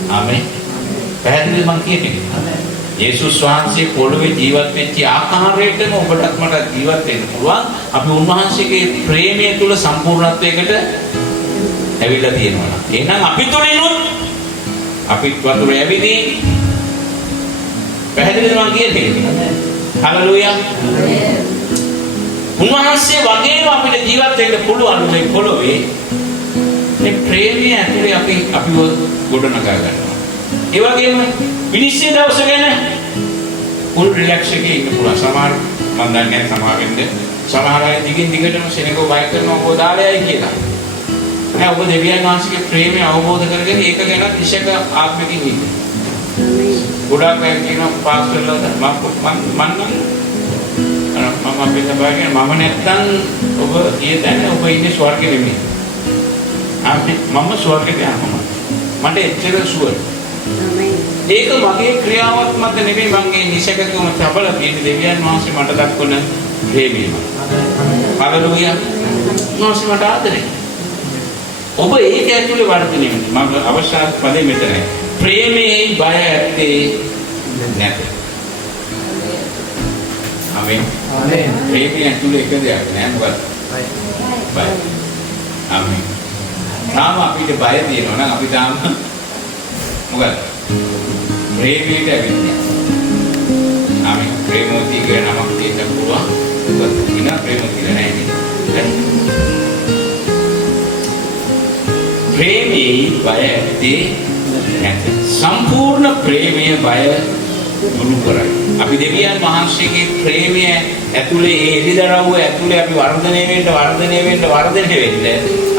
ආමෙන්. පැහැදිලිද මං කියන්නේ? යේසුස් වහන්සේ පොළොවේ ජීවත් වෙච්ච ආකාරයටම ඔබටත් මටත් ජීවත් වෙන්න පුළුවන්. අපි උන්වහන්සේගේ ප්‍රේමය තුල සම්පූර්ණත්වයකට ඇවිල්ලා තියෙනවා. එහෙනම් අපි තුලිනුත් අපිත් වතුර ඇවිදී පැහැදිලිද මං කියන්නේ? හලෙලූයා. උන්වහන්සේ වගේම අපිට ජීවත් වෙන්න පුළුවන් මේ පොළොවේ. මේ ප්‍රේමය ඇතුලේ අපිව ගොඩනගා ගන්නවා. ඒ වගේම විනිශ්චය දවස ගැන full relax එකේ ඉන්න පුළුවන්. සමහර මම දන්නේ සමහරින්ද සමහර අය දිගින් දිගටම සෙනගෝ බය කරනවා ඔබ දාලයයි කියලා. නෑ ඔබ දෙවියන් වහන්සේගේ ප්‍රේමය අවබෝධ කරගෙන ඒක ගැන විශේෂ ආත්මිකින් ඉන්න. ගොඩාක් අය කියනවා පාස්ටර්ලා මම අපේ සභාවේ මම නැත්තම් ඔබ ඊතන ඔබ ඉන්නේ ස්වර්ගෙ නෙමෙයි. මම ස්වර්ගෙට යනවා. මට එච්චර සුවර්. ඒක මගේ ක්‍රියාවක් මත නෙමෙයි මම මේ නිසකකම තබල තියෙන දෙවියන් වහන්සේ මට දක්වන ප්‍රේමයම. හලෙලූයා. මොනවද මට ආදරේ. ඔබ ඒක ඇතුලේ වර්ධනය වෙනවා. මම අවශ්‍ය පදේ මෙතනයි. ප්‍රේමයේ බය ඇත්තේ නැත. ආමෙන්. ආමෙන්. ප්‍රේමයේ ඇතුලේ එක දෙයක් නෑ මොකද? බය. ආමෙන්. තාම අපිට බය තියෙනවා නම් අපි තාම මොකද? ප්‍රේමයට ඇවිල්ලා. ආමෙන්. ප්‍රේමෝති කියන නමක් දෙන්න පුළුවන්. මොකද විනා ප්‍රේමෝති නෑ නේද? ප්‍රේමයේ බය ඇත්තේ නැත. සම්පූර්ණ ප්‍රේමයේ බය දුරු කරයි. අපි දෙවියන් වහන්සේගේ ප්‍රේමය ඇතුලේ ඒ එළිදරව්ව ඇතුලේ අපි වර්ධනය වෙන්න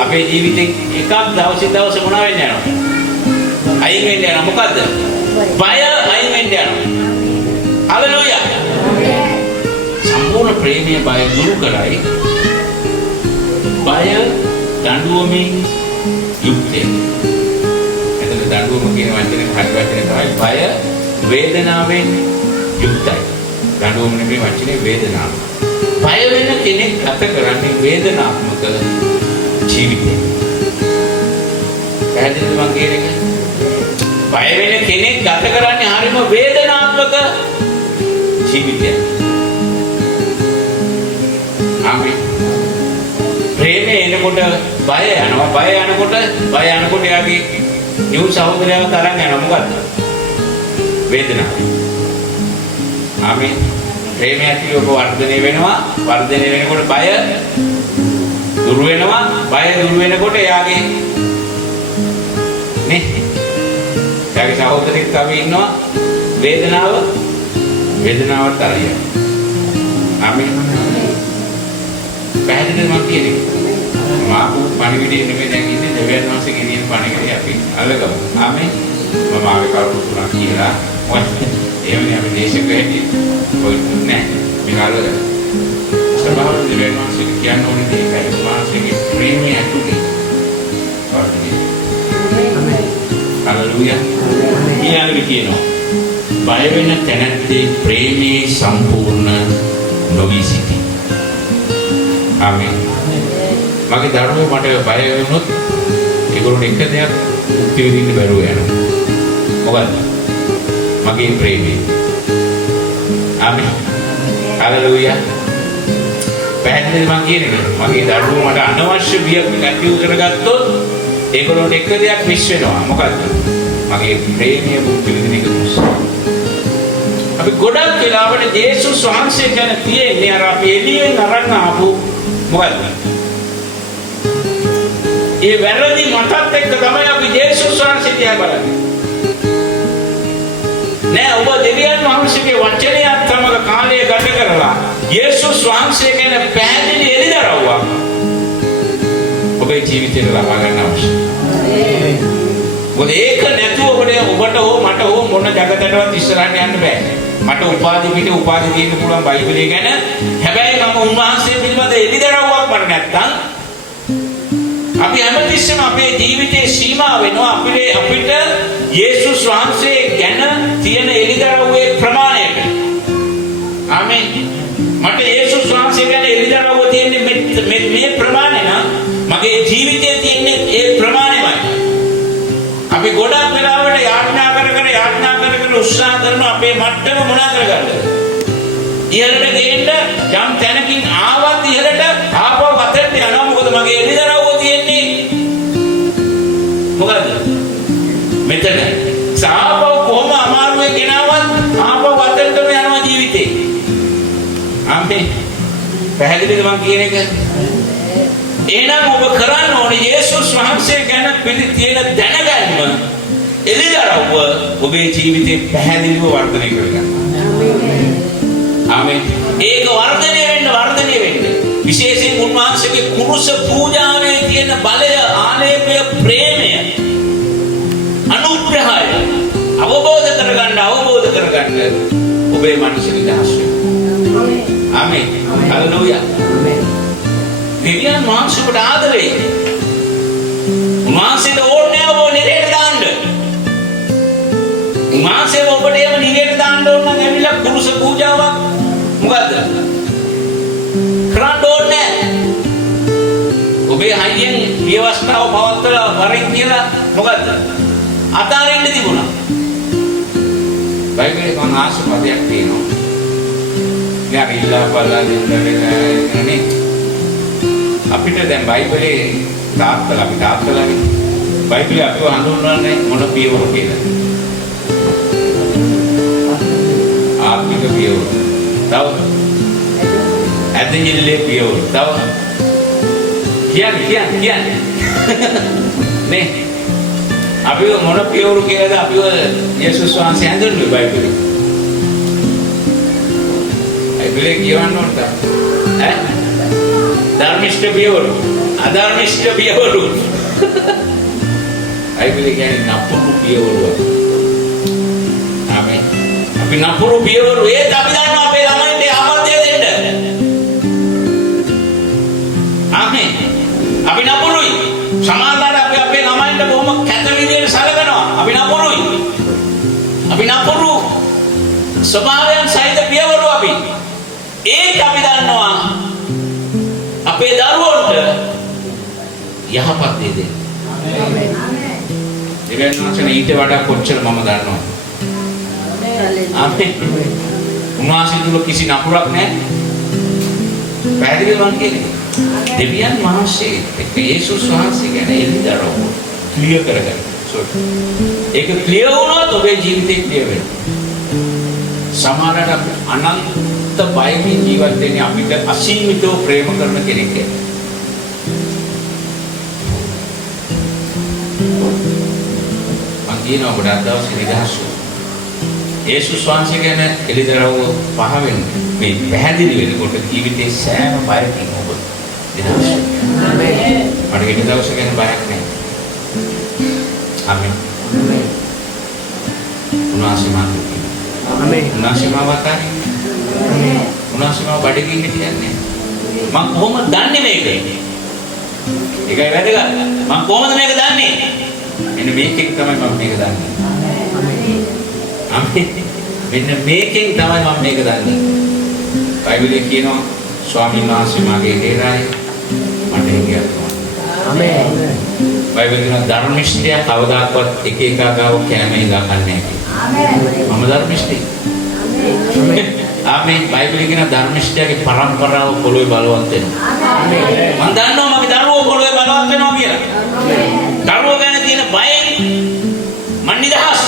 අපේ ජීවිතේ එකක් දවසින් දවස මොනවා වෙන්න යනවා? අයින් වෙන්න යනවා. මොකද්ද? බය අයින් වෙන්න යනවා. හalleluya. සම්පූර්ණ ප්‍රේමය බය දුරු කරයි. බය දඬුවමින් යුක්තයි. එතන දඬුවම කියන වචනේ හරි වචනේ තමයි බය වේදනාවෙන් යුක්තයි. දඬුවම නෙමෙයි වචනේ වේදනාව. බය වෙන කෙනෙක් ගත කරන්නේ වේදනාත්මක ජීවිතය. පැහැදිලිද මං කියන එක? බය වෙන කෙනෙක් ගත කරන්නේ හරිම වේදනාත්මක ජීවිතයක්. ආමේ ප්‍රේමය එනකොට බය යනවා. බය යනකොට යාගේ නියු සහෝදරයව තරන් යනවා. මොකද්ද? වේදනාව. ආමේ ප්‍රේමය ඇතුළේ ඔබ වර්ධනය වෙනවා. වර්ධනය වෙනකොට බය දුර වෙනවා. බය දුර වෙනකොට යාගේ නේ යාගේ සහෝදරෙක් තව ඉන්නවා. වේදනාවට තරයි. ආමේ පැහැදිලිද මම කියන්නේ? මාපු පණිවිඩය නෙමෙයි දැන් ඉන්නේ දෙවියන් වහන්සේ ගෙනියන පණිවිඩය අපි අල්ලගමු. ආමේ. මම ආවේ කරුණු තුනක් කියලා. එහෙමනේ අපි දේශකයෙක් කොයි නෑ. මේක අල්ලගන්න. සබාව දෙවියන් වහන්සේ කියන්න ඕනේ ඒකයි. මානසික ප්‍රේමය ඇතුලේ. වර්ධනය. ආමේ. හalleluya. ඊළඟට කියනවා. බය වෙන තැනැත්තේ ප්‍රේමයේ සම්පූර්ණ නොවී සිටී. ආමේන්. මගේ දරුවෝ මට බය වුණොත් ඒගොල්ලෝ එක දෙයක් මුක්ති විඳින්න බැරුව යනවා. මොකද්ද? මගේ ප්‍රේමය. ආමේන්. හalleluya. පැහැදිලිද මං කියන්නේ? මගේ දරුවෝ මට අනවශ්‍ය බියක් ඇති කරගත්තොත් ඒගොල්ලෝට එක දෙයක් මිස් වෙනවා. මොකද්ද? මගේ ප්‍රේමය මුක්ති විඳින එක මිස්. අපි ගොඩක් වෙලාවට යේසුස් වහන්සේ ගැන තියෙන්නේ අර අපි එළියෙන් අරන් ආපු මොකද්ද? ඒ වැරදි මතත් එක්ක තමයි අපි යේසුස් වහන්සේ දිහා බලන්නේ. නෑ ඔබ දෙවියන් වහන්සේගේ වචනයත් සමග කාලය ගත කරලා යේසුස් වහන්සේ ගැන පැහැදිලි එළිදරව්වක් ඔබේ ජීවිතේට ලබා ගන්න අවශ්‍යයි. මොකද ඒක නැතුව ඔබට හෝ මට හෝ මොන ජගතටවත් ඉස්සරහට යන්න බෑ. මට උපාධි තියෙන්න පුළුවන් බයිබලය ගැන. හැබැයි මම උන්වහන්සේ පිළිබඳ එළිදරව්වක් මට නැත්තම් අපි හැමතිස්සෙම අපේ ජීවිතේ සීමා වෙනවා අපිට යේසුස් වහන්සේ ගැන තියෙන එළිදරව්වේ ප්‍රමාණයට. ආමේන්. මට යේසුස් වහන්සේ ගැන එළිදරව්ව තියෙන්නේ මේ ප්‍රමාණය නම් මගේ ජීවිතයේ තියෙන්නේ ඒ ප්‍රමාණයමයි. අපි ගොඩක් වෙලාවට යාඥා කර උත්සාහ කරන අපේ මට්ටම මොනා කරගන්නද? ඉහළට ගේන්න යම් තැනකින් ආවත් ඉහළට ආපහු අතට යනවා. මොකද මගේ එළිදරව්ව තියෙන්නේ මොකද්ද? මෙතන. සාපව කොහොම අමාරුවේ ගෙනාවත් ආපහු අතටම යනවා ජීවිතේ. ආමේ. පැහැදිලිද මම කියන එක? එහෙනම් ඔබ කරන්න ඕනේ යේසුස් වහන්සේ ගැන තියෙන දැනගන්න එළිදරව්ව ඔබේ ජීවිතේ පැහැදිලිව වර්ධනය කරගන්න. ආමේන්. ඒක වර්ධනය වෙන්න. විශේෂයෙන් උන්වහන්සේගේ කුරුස පූජාවේ තියෙන බලය, ආලේපය, ප්‍රේමය, අනුග්‍රහය අවබෝධ කරගන්න ඔබේ මනස නිදහස් වෙනවා. ආමේන්. හalleluya. දෙවියන් වහන්සේට ආදරේ. උන්වහන්සේට ඕනේ ඔබ නිරේට දාන්න. උන්වහන්සේ ඔබට එම නිරේට දාන්න ඕන නම් ඇවිල්ලා කුරුස පූජාවක් මොකද්ද? කරන්න ඕනේ. ඔබේ හයියෙන් විවස්ථාව පවත්වලා වරින් කියලා මොකද්ද? අතාරින්න තිබුණා. බයිබලයේ කොහොම ආශිර්වාදයක් තියෙනවා. යා ඉල්ලා බලලා දෙන්නේ අපිට දැන් බයිබලයේ තාත්තලානේ බයිබලයේ අපිව හඳුන්වන්නේ මොන පියවර කියලා? ආත්මික පියවර. තව ඇදහිල්ලේ පියවර. තව කියන්නේ නේ අපිව මොන පියවර කියලාද අපිව යේසුස් වහන්සේ හඳුන්වන්නේ බයිබලයේ? බයිබලයේ කියවන්න ඕන තමයි. ධර්මිෂ්ඨ පියවරු, අධර්මිෂ්ඨ පියවරු. බයිබලයේ කියන්නේ නපුරු පියවරු. ආමෙන්. අපි නපුරු පියවරු ඒත් අපි දන්නවා අපේ ළමයින්ට ආපදේ දෙන්න. ආමෙන්. අපි නපුරුයි. සමාජාට අපි අපේ ළමයින්ට බොහොම කැත විදියට සැලකනවා. අපි නපුරුයි. අපි නපුරු ස්වභාවයන් සහිත පියවරු අපි. ඒක අපි දන්නවා අපේ දරුවන්ට යහපත් දේ දෙන්න. ආමෙන්. දෙවියන් ඊට වඩා කොච්චර මම දන්නවා. ආමෙන්. උන්වහන්සේ තුල කිසි නපුරක් නැහැ. පැහැදිලිව මම කියන්නේ. දෙවියන් වහන්සේ යේසුස් වහන්සේ ගැන එළිදරව් ක්ලියර් කරගන්න. ඒක ක්ලියර් වුණොත් ඔබේ ජීවිතේ ක්ලියර් වෙනවා. සමහරවිට අපි අනන්ත බයකින් ජීවත් වෙන්නේ අපිට අසීමිතව ප්‍රේම කරන කෙනෙක් එක්ක. මම කියනවා ගොඩක් දවස් නිදහස් වුණා. යේසුස් වහන්සේ ගැන එළිදරව් පහ වෙන්නේ මේ පැහැදිලි වෙනකොට ජීවිතේ සෑම බයකින් ඔබ නිදහස් වෙනවා. ආමේන්. මට ඒ දවස් ගැන බයක් නැහැ. ආමේන්. උන්වහන්සේ මාත් ආමේන්. උන්වහන්සේ මාවතාරි. ආමේන්. උන්වහන්සේ මාව බඩගින්න කියන්නේ. මම කොහොමද දන්නේ මේක? ඒකයි වැදගත්. මම කොහොමද මේක දන්නේ? මෙන්න මේකෙන් තමයි මම මේක දන්නේ. ආමේන්. මෙන්න මේකෙන් තමයි මම මේක දන්නේ. බයිබලයේ කියනවා ස්වාමීන් වහන්සේ මාගේ දේරායි මට හිගියනවා. ආමේන්. බයිබලයේ කියනවා ධර්මිෂ්ඨය කවදාකවත් එක එක ගාව කැම ඉඳා ගන්නෑ කියලා. ආමේන්. මම ධර්මිෂ්ඨයි. ආමේන්. ආමේන්. බයිබලයේ කියනවා ධර්මිෂ්ඨයගේ පරම්පරාව පොළොවේ බලවත් වෙනවා. ආමේන්. මම දන්නවා මගේ දරුවෝ පොළොවේ බලවත් වෙනවා කියලා. ආමේන්. දරුවෝ ගැන තියෙන බයෙන් මන් නිදහස්.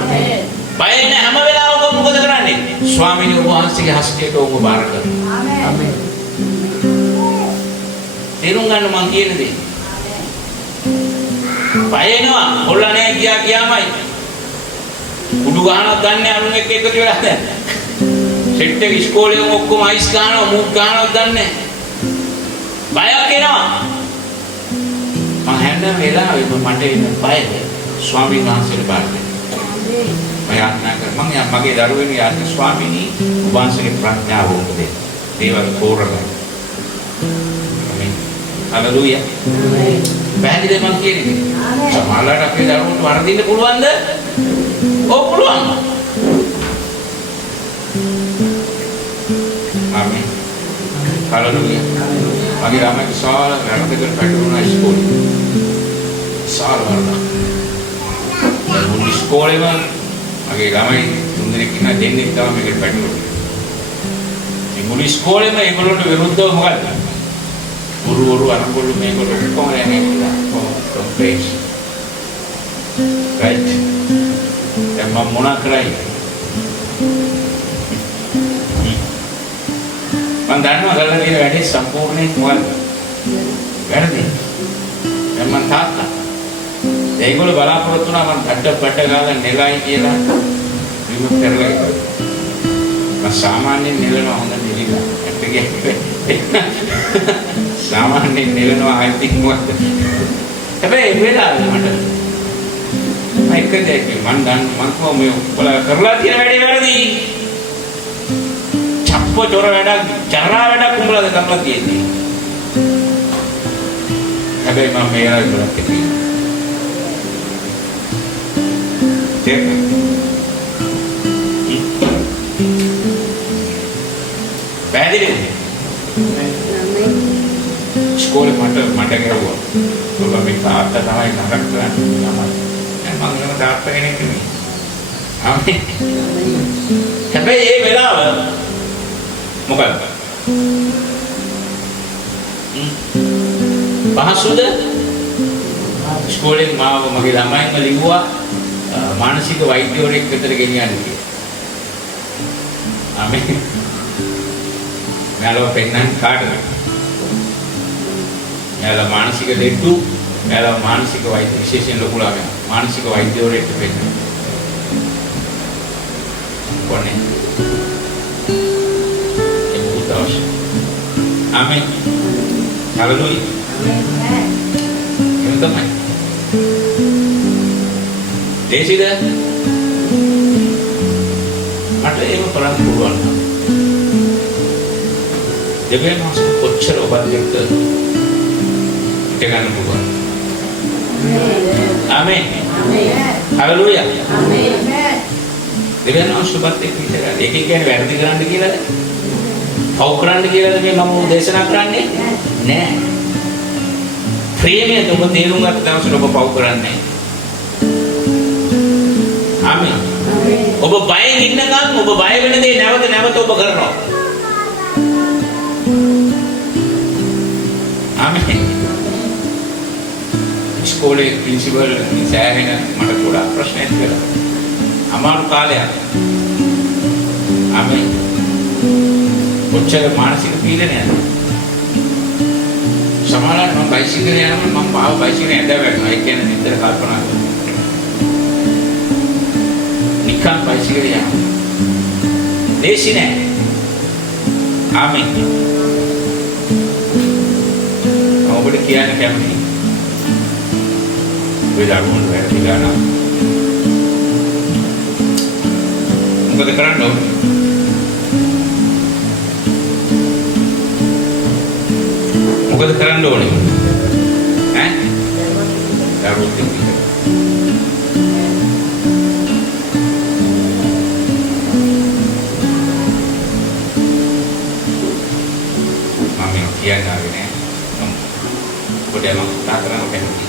ආමේන්. බයෙන් හැම වෙලාවකම මොකද කරන්නේ? ස්වාමීන් වහන්සේගේ හස්තයට ඔබ බාර කරනවා. ආමේන්. තේරුම් ගන්න මං කියන දේ. බය වෙනවා. කොල්ලා නෑ කියාමයි. කුඩු ගහනක් ගන්න අනුන් එක්ක එකතු වෙලා දැන්. සෙට් එක ඉස්කෝලේ ඔක්කොම අයිස් ගහනවා, මූට් ගහනවා දන්නේ. බයක් එනවා. මං හැම වෙලාවෙම මට එන බය ස්වාමීන් වහන්සේට බාර දෙන්න. ආමේන්. මම යාඥා කරා මම මගේ දරුවෙනි යාඥා ස්වාමීනි වහන්සේගේ ප්‍රඥාව උපදේ. දේවල් තෝරගන්න. ආමේන්. හලෙලූයා. ආමේන්. පැහැදිලිද මම කියන්නේ? ආමේන්. සමහරවිට අපේ දරුවන්ට වරදින්න පුළුවන්ද? ඔව් පුළුවන්. ආමේන්. හලෙලූයා. මගේ ළමයි විශාල වැරදකට පැටලුණා ඉස්කෝලේ. විශාල වරදක්. මුළු ඉස්කෝලේම මගේ ළමයි තුන්දෙනෙක් ඉන්න දෙන්නෙක් තමයි මේකට පැටලුනේ. මේ මුළු ඉස්කෝලේම ඒගොල්ලන්ට විරුද්ධව මොකද්ද? ගුරුවරු අරගොල්ලෝ මේගොල්ලෝ ඔක්කොම නැගිටලා කොම්ප්ලේන්ට්. රයිට්. දැන් මම මොනා කරයි? මම දන්නවා ගල්ලා තියෙන වැඩේ සම්පූර්ණයෙන් මොකද්ද? වැරදි. දැන් මම තාත්තා ඒගොල්ලෝ බලාපොරොත්තු වුණා මම බඩ ගාලා නෙලයි කියලා විමුක් කරලා ඉවරයි. මම සාමාන්‍යයෙන් නෙලනවා හොඳ නෙලිලා. සාමාන්‍යයෙන් නෙලනවා I think මොකද? හැබැයි ඒ වෙලාවේ මට මම එක දෙයක් මම කොහොමද ඔයාලා කරලා තියෙන වැඩේ වැරදි. චප්පෝ චොර වැඩක් චරා වැඩක් උඹලා කරලා තියෙන්නේ. හැබැයි මම මේලා ඉවරක් තියෙනවා. පැහැදිලිද? ඉස්කෝලේ මට ගිරුවා. ඔබ මේ තාත්තා තමයි නරක කරන්නේ. මම නම් තාත්තා කෙනෙක් නෙමෙයි. ආමේන්. හැබැයි ඒ වෙලාව මොකක්ද? පහසුද? ඉස්කෝලේ මාව මගේ ළමයින්ව ලිව්වා මානසික වෛද්‍යවරයෙක් වෙතට ගෙනියන්න කියලා. ආමේන්. මෙයාලව පෙන්නන්න කාටද? මෙයාලා මානසික දෙට්ටු, මෙයාලා මානසික වෛද්‍ය විශේෂයෙන් ලොකු ළමයා. මානසික වෛද්‍යවරයෙක්ට පෙන්නන්න. කොහොනේ? අවශ්‍යයි. ආමෙන්. හලෙලූයා. එහෙම තමයි. දේශිද මට එහෙම කරන්න පුළුවන්. දෙවියන් වහන්සේ කොච්චර ඔබත් එක්ක ගන්න පුළුවන්. ආමෙන්. හලෙලූයා. දෙවියන් වහන්සේ ඔබත් එක්ක ඉඳලා ඒකෙන් කියන්නේ වැරදි කරන්න කියලාද? පව් කරන්න කියලාද මේ මම දේශනා කරන්නේ? නෑ. ප්‍රේමයෙන් ඔබ තේරුම් ගන්න දවසට ඔබ පව් කරන්නේ නෑ. ආමෙන්. ඔබ බයෙන් ඉන්නකම් ඔබ බය වෙන දේ නැවත ඔබ කරනවා. ආමෙන්. ඉස්කෝලේ ප්‍රින්සිපල් සෑහෙන මට ගොඩාක් ප්‍රශ්න ඇතිවෙලා. අමාරු කාලයක්. ආමෙන්. කොච්චර මානසික පීඩනයක්ද? සමහරවිට මම බයිසිකලේ යනකොට මම පාව බයිසිකලේ ඇද වැටෙනවා. ඒ කියන්නේ නිතර කල්පනා කරනවා. නිකන් බයිසිකලේ යනවා. දේශි නෑ. ආමෙන්. ඔබට කියන්න කැමතියි. ඔය දරුවන්ට වැරදි ගන්නවා. මොකද කරන්න ඕනේ? මොකද කරන්න ඕනේ? ඈ? දරුවෝ දෙන්න. මම කියන්නේ නෑ. ඔබට මම කතා කරන්න කැමතියි.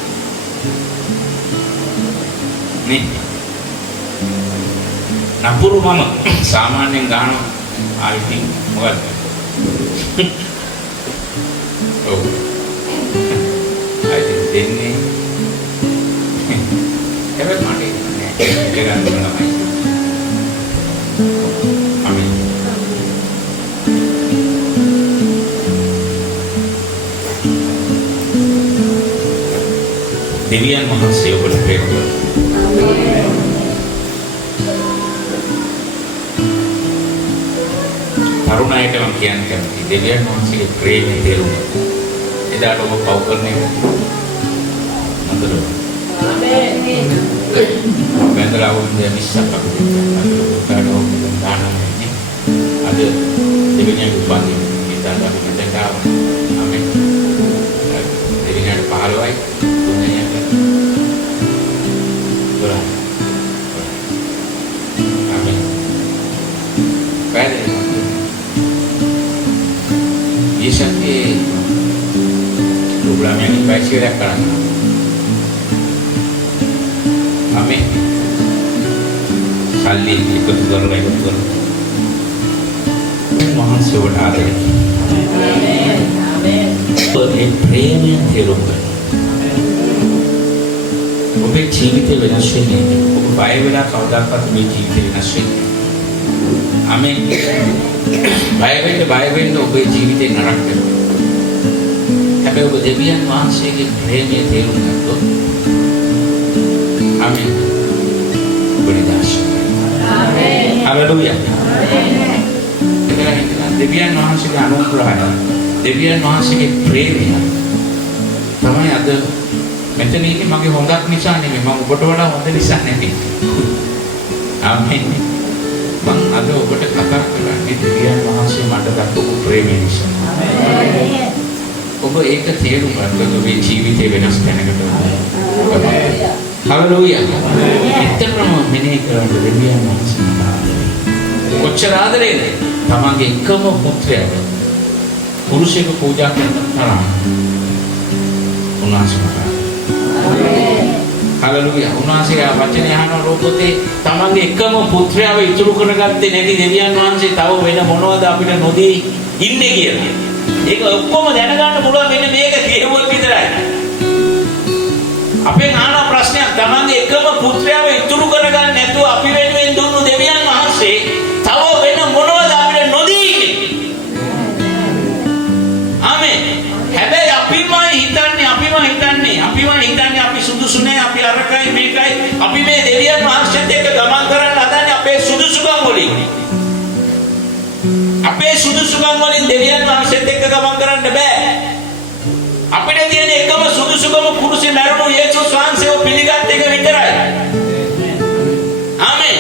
නේ? නපුරු මම සාමාන්‍යයෙන් ගන්න ආයිති මොකද? ඔව්. ආයිති දෙන්නේ. හැබැයි මට නෑ. ඒක ගන්න තමයි. ආමෙන්. දෙවියන් වහන්සේ ඔබට ප්‍රේම කරනවා. තරුණයිට මම කියන්න කැමතියි දෙවියන් වහන්සේගේ ප්‍රේමය තේරුම් ගන්න. එදාට ඔබ පව් කරන්නේ නැහැ. ආමේන්. බෙන්දලා වුණේ මිස්සක් අපිට. අද ඔබට දානන්නේ. අද දෙවියන්ගේ උපන්දින ඉඳන් අපි මෙතන ආවා. ආමේන්. දෙවියන්ට 15යි දුන්නේ නැහැ. ආමේන්. පැහැදිලි. Isaknya program yang baik sih kan, amin. Kali ikut guru. Mohon saudara. Amin. Amin. Prema terungkan. Oke जीवित विनाशी नहीं. ओके बाय बिना कौदा का तुम्हें जीवित विनाशी. आमें बाय बिन तो ओके जीवित नरक है. හැබැයි ඔබ දෙවියන් වහන්සේගේ ප්‍රේමය තේරුම් ගත්තොත් ආමෙන්. බුද්ධාශ. ආමෙන්. හලෙලූයා. ආමෙන්. දෙවියන් වහන්සේගේ අනුග්‍රහය, දෙවියන් වහන්සේගේ ප්‍රේමය තමයි අද මෙතන ඉන්නේ මගේ හොඳක් නිසා නෙමෙයි, මම ඔබට වඩා හොඳ නිසා නෙමෙයි. ආමෙන්. මම අද ඔබට කතා කරන්නේ දෙවියන් වහන්සේ මට දක්වපු ප්‍රේමය නිසා. ආමෙන්. ඔබ ඒක තේරුම් ගන්න ඔබේ ජීවිතේ වෙනස් වෙනකට. හලෙලූයා. එතරම් මෙනෙහි කරන දෙවියන් වහන්සේ කොච්චර ආදරේද? තමන්ගේ එකම පුත්‍රයාව පුරුෂයෙකු පූජා කරන තරම් උන්වහන්සේ. හලෙලූයා. උන්වහන්සේ ආ වචනේ අහන රූපෝතේ තමන්ගේ එකම පුත්‍රයාව ඉතුරු කරගත්තේ නැති දෙවියන් වහන්සේ තව වෙන මොනවද අපිට නොදී ඉන්නේ කියලා. ඒක ඔක්කොම දැනගන්න පුළුවන් මෙන්න මේක කියවුවත් විතරයි. අපෙන් අහන ප්‍රශ්නයක් තමන්ගේ එකම පුත්‍රයාව ඉතුරු කරගන්න නැතුව අපි වෙනුවෙන් දුන්නු දෙවියන් වහන්සේ තව වෙන මොනවද අපිට නොදී ඉන්නේ? ආමෙන්. හැබැයි අපිම හිතන්නේ අපි සුදුසු නැහැ, අපි අරකයි මේකයි, අපි මේ දෙවියන් වහන්සේත් එක්ක ගමන් කරන්න හදන්නේ අපේ සුදුසුකම් වලින්. අපේ සුදුසුකම් වලින් දෙවියන් වහන්සේත් එක්ක ගමන් කරන්න බෑ. අපිට තියෙන එකම සුදුසුකම කුරුසි මැරුණු යේසුස් වහන්සේව පිළිගත් එක විතරයි. ආමෙන්.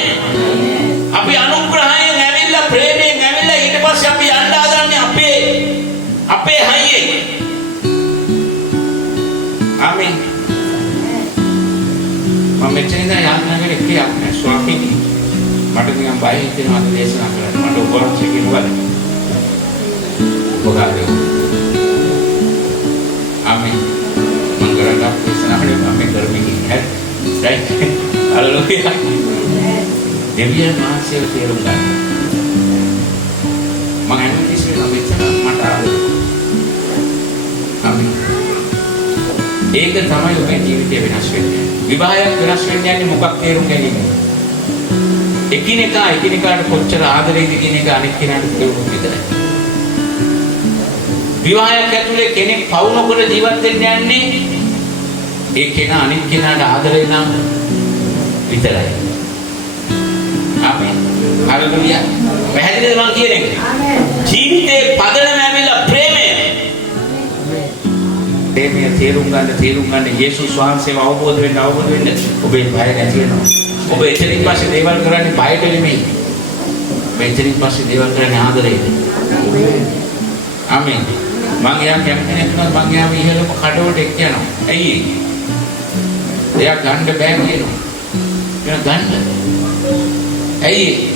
අපි අනුග්‍රහයෙන් ඇවිල්ලා ප්‍රේමයෙන් ඇවිල්ලා ඊට පස්සේ අපි යන්න හදන්නේ අපේ හයියෙන්. ආමෙන්. මම මෙතන යාත්‍රා කරේ කියක් නෑ ස්වාමීනි. මට නිකන් බය හිතෙනවා දේශනා කරන්න. මට ඔබ වහන්සේ කියනවා. ඔබගාගේ. ආමෙන්. මම කරලා දේශනාවල මම කරමින් ඉන්නේ. right. හalleluya. දෙවියන් වහන්සේව තේරුම් ගන්න. මම ඇන්ටිස් වෙනවා මෙච්චර මට ආමෙන්. ඒක තමයි ඔබේ ජීවිතේ වෙනස් වෙන්නේ. විවාහයක් වෙනස් වෙන්නේ යන්නේ මොකක් තේරුම් ගැනීම. එකිනෙකාට කොච්චර ආදරේද කියන එක අනිත් කෙනාට තේරුම් විතරයි. විවාහයක් ඇතුලේ කෙනෙක් පවු නොකර ජීවත් වෙන්න යන්නේ ඒ කෙනා අනිත් කෙනාට ආදරේ නම් විතරයි. ආමෙන්. හalleluya. පැහැදිලිද මම කියන එක? ආමෙන්. ජීවිතේ පදනම ඇවිල්ලා ප්‍රේමය. ප්‍රේමය තේරුම් ගන්න යේසුස් වහන්සේව අවබෝධ වෙන්න ඔබේ බය නැති වෙනවා. ඔබ එතනින් පස්සේ දේවල් කරන්නේ බයට නෙමෙයි. ඔබ එතනින් පස්සේ දේවල් කරන්නේ ආදරේට. ආමෙන්. මං යා කැම්පේන් එකක් මං යාම ඉහළම කඩවලට එක්ක යනවා. ඇයි ඒ? එයා ගන්න බෑ කියනවා. එයා ගන්න. ඇයි ඒ?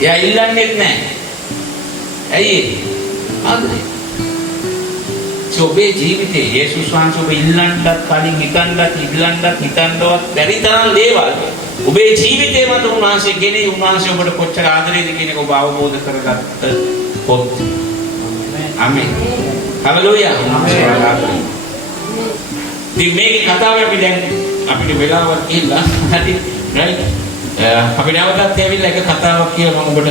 එයා ඉල්ලන්නේ නැහැ. ඇයි ඒ? ආදරේ. ඔබේ ජීවිතේ යේසුස් වහන්සේ ඔබ ඉල්ලන්නත් කලින් හිතන්නවත් බැරි තරම් දේවල් ඔබේ ජීවිතේ මත උන්වහන්සේ ගෙනේ උන්වහන්සේ ඔබට කොච්චර ආදරේද කියන එක ඔබ අවබෝධ කරගත්ත පොත්. ආමෙන්. හalleluya. මේ කතාව අපි දැන් අපිට වෙලාවක් ඉල්ලා හරි right අපි නැවතත් ඇවිල්ලා එක කතාවක් කියලා මම ඔබට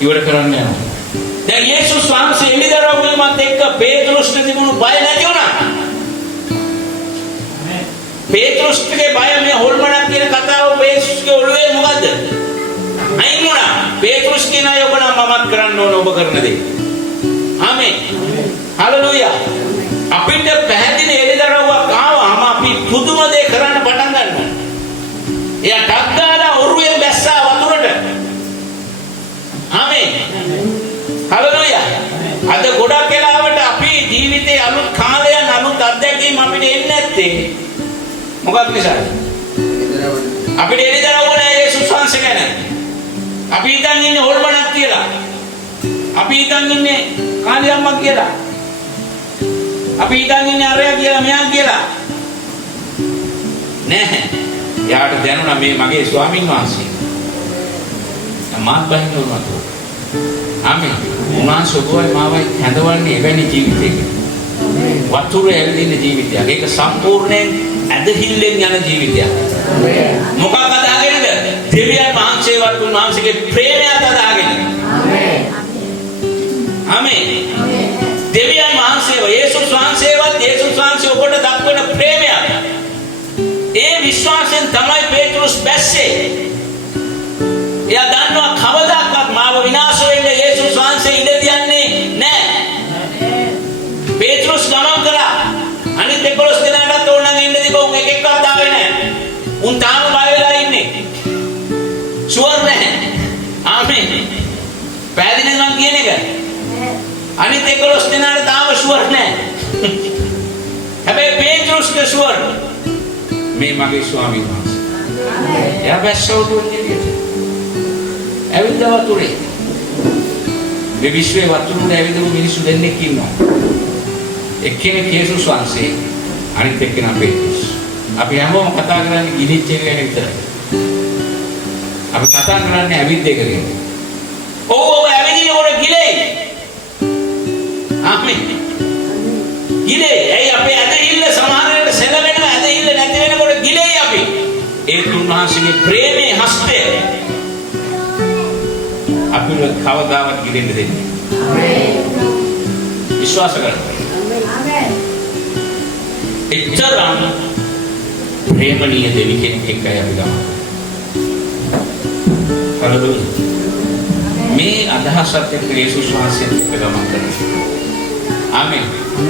ඉවර කරන්න යනවා. දැන් යේසුස් වහන්සේ එළිදරව්වමත් එක්ක පේතෘස්ට තිබුණු බය නැති වුණා. පේතෘස්ගේ බය මේ හොල්මනක් කියන කතාව පේතෘස්ගේ ඔළුවේ මොකද්ද? අයින් වුණා. පේතෘස් කියන අය ඔබ නම් මමත් කරන්න ඕන ඔබ කරන දේ. ආමෙන්. හalleluya. අපිට පැහැදිලි එළිදරව්වක් ආවම අපි පුදුම දේ කරන්න පටන් ගන්නවා. එයා ටක් ගාලා ඔරුවෙන් බැස්සා වතුරට. ආමෙන්. හalleluya. අද ගොඩක් වෙලාවට අපි ජීවිතේ අලුත් කාලයන් අලුත් අත්දැකීම් අපිට එන්නේ නැත්තේ මොකක් නිසාද? අපිට එළිදරව් නැහැ යේසුස් වහන්සේ ගැන. අපි හිතන් ඉන්නේ හොල්මනක් කියලා. අපි හිතන් ඉන්නේ කාලියම්මක් කියලා. අපි හිතන් ඉන්නේ අරයා කියලා මෙයා කියලා. නෑ. යාට දැනුණා මේ මගේ ස්වාමීන් වහන්සේ. මාත් බහින්න උනතු. ආමෙන්. උන්වහන්සේ ඔබවයි මාවයි හැඳවන්නේ එවැනි ජීවිතයක. වතුර ඇවිදින ජීවිතයක්. ඒක සම්පූර්ණයෙන් ඇදහිල්ලෙන් යන ජීවිතයක්. මොකක් අදාගෙනද? දෙවියන් වහන්සේවත් උන්වහන්සේගේ ප්‍රේමය අදාගෙන. ආමෙන්. දෙවියන් වහන්සේව යේසුස් වහන්සේ ඔබට දක්වන ප්‍රේමය. ඒ විශ්වාසයෙන් තමයි පේතෘස් බැස්සේ. එයා දන්නවා කවදාකවත් මාව විනාශ වෙන්න යේසුස් වහන්සේ ඉඩ තියන්නේ නැහැ. පේතෘස් ගමන් කළා. අනිත් 11 දෙනාටත් ඕන නම් ඉන්න දීපෝ උන් එකෙක්වත් ආවේ නැහැ. උන් තාම බය වෙලා ඉන්නේ. ෂුවර් නැහැ. ආමෙන්. පැහැදිලිද මං කියන එක? අනිත් 11 දෙනාට තාම ෂුවර් නැහැ. හැබැයි පේතෘස්ට ෂුවර්. මේ මගේ ස්වාමීන් වහන්සේ. එයා බැස්සෝ දුන්නේ. ඇවිල්ලා වතුරේ. මේ විශ්වයේ වතුරේ ඇවිදපු මිනිස්සු දෙන්නෙක් ඉන්නවා. එක්කෙනෙක් යේසුස් වහන්සේ අනිත් එක්කෙනා පේතෘස්. අපි හැමෝම කතා කරන්නේ ගිනිච්ච එක ගැන විතරයි. අපි කතා කරන්නේ ඇවිත් එක ගැන. ඔව් ඇවිදිනකොට ගිලෙයි. ආමෙන්. ගිලෙයි. ඇයි අපේ ඇදහිල්ල සමහර වෙලාවට සෙලවෙනවා ඇදහිල්ල නැති වෙනකොට ගිලෙයි අපි. ඒ තුන්වහන්සේගේ ප්‍රේමයේ හස්තය අපිට කවදාවත් ගිලෙන්න දෙන්නේ නැහැ. විශ්වාස කරන්න. එච්චරම ප්‍රේමණීය දෙවි කෙනෙක් එක්කයි අපි ගමු. හalleluya. මේ අදහසත් එක්ක යේසුස් වහන්සේත් එක්ක ගමන් කරනවා. ආමෙන්.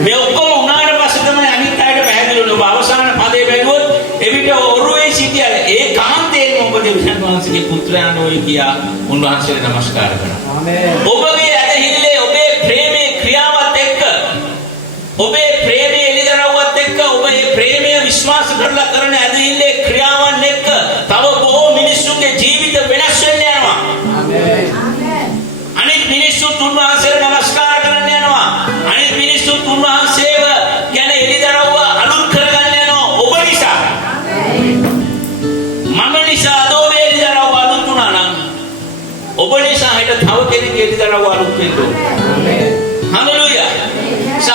මේ ඔක්කොම උනාට පස්සේ තමයි අනිත් අයට පැහැදිලි වෙන්නේ. ඔබ අවසාන පදේ බැලුවොත් එවිට ඔරුවේ සිටියල ඒ කාන්තේම ඔබ දෙවියන් වහන්සේගේ පුත්‍රයන් ඔය කියා උන්වහන්සේට නමස්කාර කරනවා. ආමෙන්. ඔබගේ ඇදහිල්ලේ ඔබේ ප්‍රේමයේ ක්‍රියාවත් එක්ක ඔබේ ප්‍රේමයේ එළිදරව්වත් එක්ක ඔබේ ප්‍රේමය විශ්වාස කරලා කරන ඇදහිල්ලේ ක්‍රියාවන් එක්ක තව බොහෝ මිනිස්සුන්ගේ ජීවිත වෙනස් වෙන්න යනවා. ආමෙන්. අනිත් මිනිස්සුත් උන්වහන්සේට නමස්කාර කරන්න යනවා. අනිත් මිනිස්සුත් උන්වහන්සේව ගැන එළිදරව්ව අලුත් කරගන්න යනවා ඔබ නිසා. මම නිසා ඔබේ එළිදරව්ව අලුත් වුණා නම් ඔබ නිසා හිට තව කෙනෙක්ගේ එළිදරව්ව අලුත් වෙන්න ඕනේ. හලෙලූයා.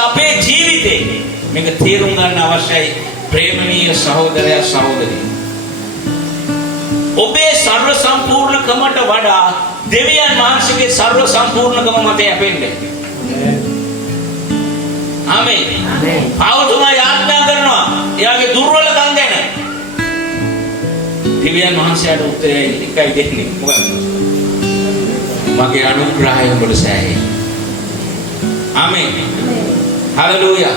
අපේ ජීවිතේ මේක තේරුම් ගන්න අවශ්‍යයි ප්‍රේමණීය සහෝදරයා සහෝදරිය. ඔබේ සර්ව සම්පූර්ණකමට වඩා දෙවියන් වහන්සේගේ සර්ව සම්පූර්ණකම මත යැපෙන්නේ. ආමෙන්. පෞතුමා යාඥා කරනවා එයාගේ දුර්වලකම් ගැන. දෙවියන් වහන්සේට උත්තරය එකයි දෙන්නේ. මොකක්ද? මගේ අනුග්‍රහය ඔබට සෑහේ. ආමෙන්. හලෙලූයා.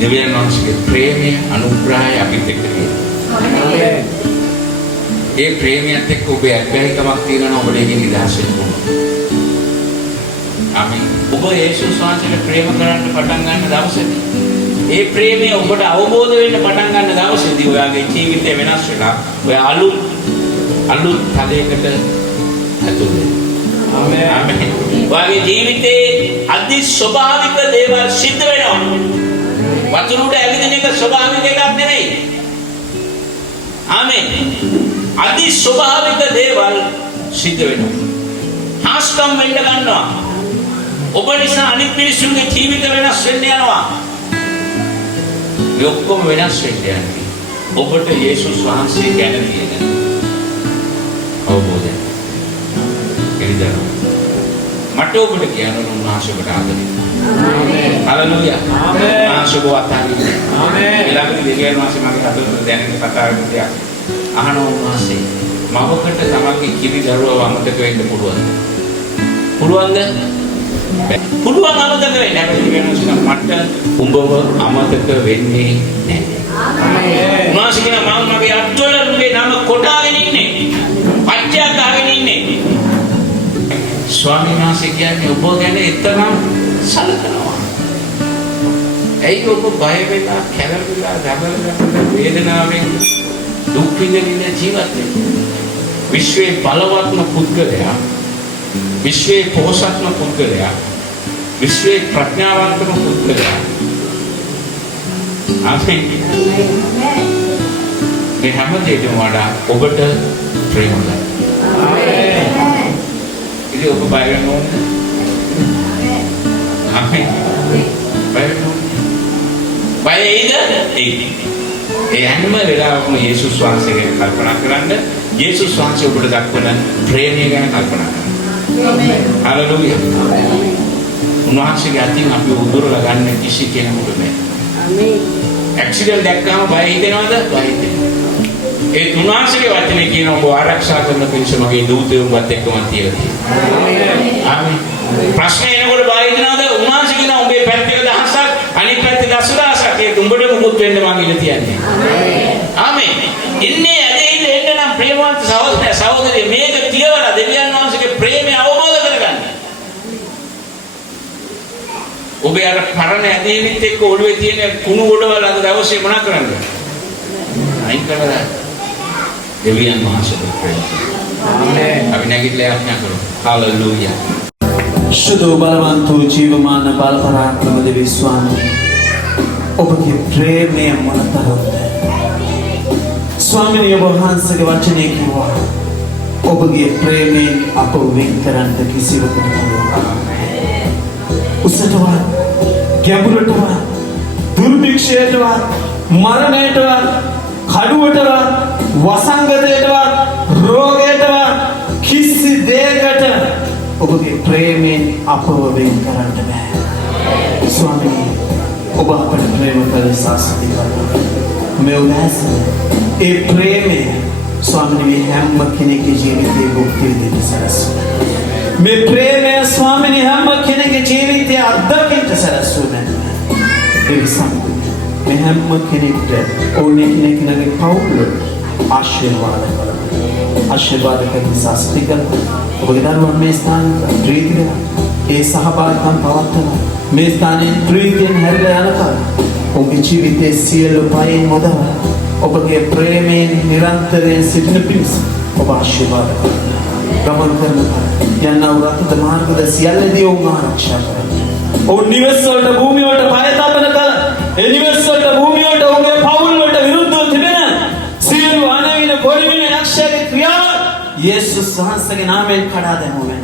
දෙවියන් වහන්සේගේ ප්‍රේමය අනුග්‍රහය අපිට එක්ක තියෙනවා. ඒ ප්‍රේමයත් එක්ක ඔබේ අත්බැහිකමක් තියෙනවා ඔබට ඒකෙන් නිදහස් වෙන්න පුළුවන්. ආමෙන්. ඔබ යේසුස් වහන්සේට ප්‍රේම කරන්න පටන් ගන්න දවසේදී ඒ ප්‍රේමය ඔබට අවබෝධ වෙන්න පටන් ගන්න දවසේදී ඔයාගේ ජීවිතය වෙනස් වෙලා ඔය අලුත් තලයකට ඇතුල් වෙනවා. ආමෙන්. ආමෙන්. ඔයාගේ ජීවිතේ අදි ස්වභාවික දේවල් සිද්ධ වෙනවා. වතුරට ඇවිදින එක ස්වභාවික එකක් නෙමෙයි. ආමෙන්. අදි ස්වභාවික දේවල් සිද්ධ වෙනවා. හාස්කම් වෙන්න ගන්නවා. ඔබ නිසා අනිත් මිනිස්සුන්ගේ ජීවිත වෙනස් වෙන්න යනවා. මේ ඔක්කොම වෙනස් වෙන්න යන්නේ ඔබට යේසුස් වහන්සේ ගැන තියෙන අවබෝධය. එළිදරව්. මට ඔබට කියන්න උන්වහන්සේ ඔබට ආදරේ. ආමෙන්. හලෙලූයා. ආමෙන්. ආශිර්වාද වතාවි. ආමෙන්. ඊළඟට දෙවියන් වහන්සේ මගේ හදවතට දැනෙන කතා කරන දෙයක්. අහන උන්වහන්සේ මවකට තමන්ගේ කිරි දරුවව අමතක වෙන්න පුළුවන්ද? පුළුවන්ද? පුළුවන් අමතක වෙන්න. හැබැයි දෙවියන් වහන්සේ මට උඹව අමතක වෙන්නේ නැහැ. ආමෙන්. උන්වහන්සේ කියන මම මගේ අත්වල නුඹේ නම කොටාගෙන ඉන්නේ. පච්චයක් ගාගෙන ඉන්නේ. ස්වාමීන් වහන්සේ කියන්නේ ඔබ ගැන එතරම් සලකනවා. ඇයි ඔබ බය වෙලා කැළඹිලා ගබලලා වේදනාවෙන් දුක් විඳින ජීවත් වෙන්නේ? විශ්වයේ බලවත්ම පුද්ගලයා, විශ්වයේ පොහොසත්ම පුද්ගලයා, විශ්වයේ ප්‍රඥාවන්තම පුද්ගලයා. ආමෙන්. මේ හැම දෙයකම වඩා ඔබට ප්‍රේමයි. ආමෙන්. ඉතින් ඔබ බය වෙන්න ඕනේ. ආමෙන්. බය වෙන්න ඕනේ. බයයිද? ඒ හැම වෙලාවකම යේසුස් වහන්සේ ගැන කල්පනා කරන්න. යේසුස් වහන්සේ ඔබට දක්වන ප්‍රේමය ගැන කල්පනා කරන්න. ආමෙන්. හලෙලූයා. උන්වහන්සේගේ අතින් අපි උදුරලා ගන්න කිසි කෙනෙකුට බෑ. ආමෙන්. ඇක්සිඩන්ට් දැක්කම බය හිතෙනවද? බය හිතෙනවා. ඒ තුන්වහන්සේගේ වචනේ කියන ඔබ ආරක්ෂා කරන පිණිස මගේ දූතයන්වත් එක්කම තියලා තියෙනවා. ආමෙන්. ප්‍රශ්න එනකොට බය හිතනවද? උන්වහන්සේ කියන ඔබේ පැත්තක දහසක් අනිත් පැත්තේ දසදහසක් ඒ දුඹට මුකුත් වෙන්න මං ඉල තියන්නේ. ආමෙන්. ආමෙන්. ඉන්නේ ඇදහිල්ල එන්න නම් ප්‍රේමවන්ත සහෝදරයා සහෝදරිය මේක කියවලා දෙවියන් වහන්සේගේ ප්‍රේමය අවබෝධ කරගන්න. ඔබේ අර පරණ ඇදහිල්ලත් එක්ක ඔළුවේ තියෙන කුණු ගොඩවල් අද දවසේ මොනා කරන්නද? අයින් කරලා දෙවියන් වහන්සේට ප්‍රේම. ආමෙන්. අපි නැගිටලා යාඥා කරමු. හalleluya. शुद्ध बलवंत जीवमान बल पराक्रम देवी स्वामी ඔබගේ ප්‍රේමය මොනතරම්ද? ස්වාමිනේ ඔබ වහන්සේගේ වචනේ කිව්වා ඔබගේ ප්‍රේමයෙන් අප වෙන් කරන්න කිසිවකට පුළුවන්. උසටවත් ගැඹුරටවත් දුර්භික්ෂයටවත් මරණයටවත් කඩුවටවත් වසංගතයටවත් රෝගයටවත් කිසි දෙයකට ඔබගේ ප්‍රේමයෙන් අපව වෙන් කරන්න බෑ. ස්වාමී ඔබ අපට ප්‍රේම කළ සාස්ති කරනවා. මේ උදෑසන ඒ ප්‍රේමය ස්වාමිනේ මේ හැම කෙනෙකුගේ ජීවිතේ භුක්ති විඳින්න සලස්වන්න. මේ ප්‍රේමය ස්වාමිනේ හැම කෙනෙකුගේ ජීවිතය අත්දකින්න සලස්වන්න. ඒ සම්පූර්ණ මේ හැම කෙනෙක්ට ඕනේ කෙනෙකුගේ පවුල ආශිර්වාද කරනවා. ආශිර්වාද කරන සස්තිකල ඔබගේ දරුවන් මේ ස්ථානයේ ප්‍රීතිය ඒ සහභාගීත්වම් පවත්වනවා. මේ ස්ථානයේ ප්‍රීතියෙන් හැරිලා යනකම් ඔබගේ ජීවිතයේ සියලු පයින් මොදව ඔබගේ ප්‍රේමයෙන් නිරන්තරයෙන් සිටින පිණිස ඔබ ආශිර්වාද කරනවා. ගමන් කරනවා යන්නව රටට මාර්ගද සියල්ලදී ඔවුන් ආරක්ෂා කරනවා. ඔවුන් නිවෙස් වලට භූමිය වලට පය තබන කල ඒ නිවෙස් වලට භූමිය වලට ඔවුන්ගේ පවුල් වලට විරුද්ධව තිබෙන සියලු අනවින පොඩිමින යක්ෂයාගේ ක්‍රියාව යේසුස් වහන්සේගේ නාමයෙන් කඩා දැමුව වෙන.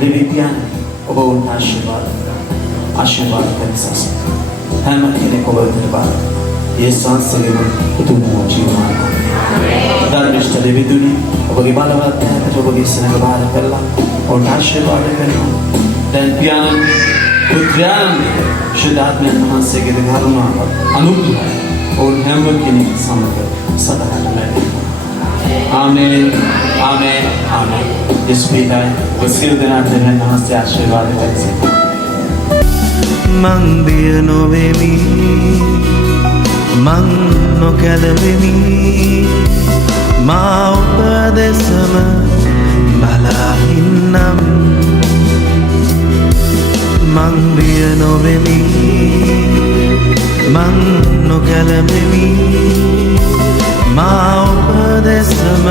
දෙවි පියාණන් ඔබ වුන් ආශිර්වාද කරනසස් හැම කෙනෙක් ඔබ වෙත බාර යේසුස් වහන්සේගේ උතුම් ජීවමාන ධර්මිෂ්ඨ දෙවිදුනි ඔබගේ බලවත් හැට ඔබගේ සනග බාර කරලා ඔවුන් ආශිර්වාද කරනවා. දැන් පියාණන් පුත්‍රයන් ශුද්ධාත්මයන් වහන්සේගේ කරුණාව අනුග්‍රහය ඔවුන් හැම කෙනෙක් සමග සදාට ලැබේවා. ආමේන් ආමේන් ආමේන්. ඉස්පීතයි වසිල් දෙනාට දෙන්න වහන්සේ ආශිර්වාද කරසි. මං බිය නොවෙමි මං නොකැළවෙමි මා ඔබ දෙසම බලා ඉන්නම්. මං බිය නොවෙමි මං නොකැළවෙමි මා ඔබ දෙසම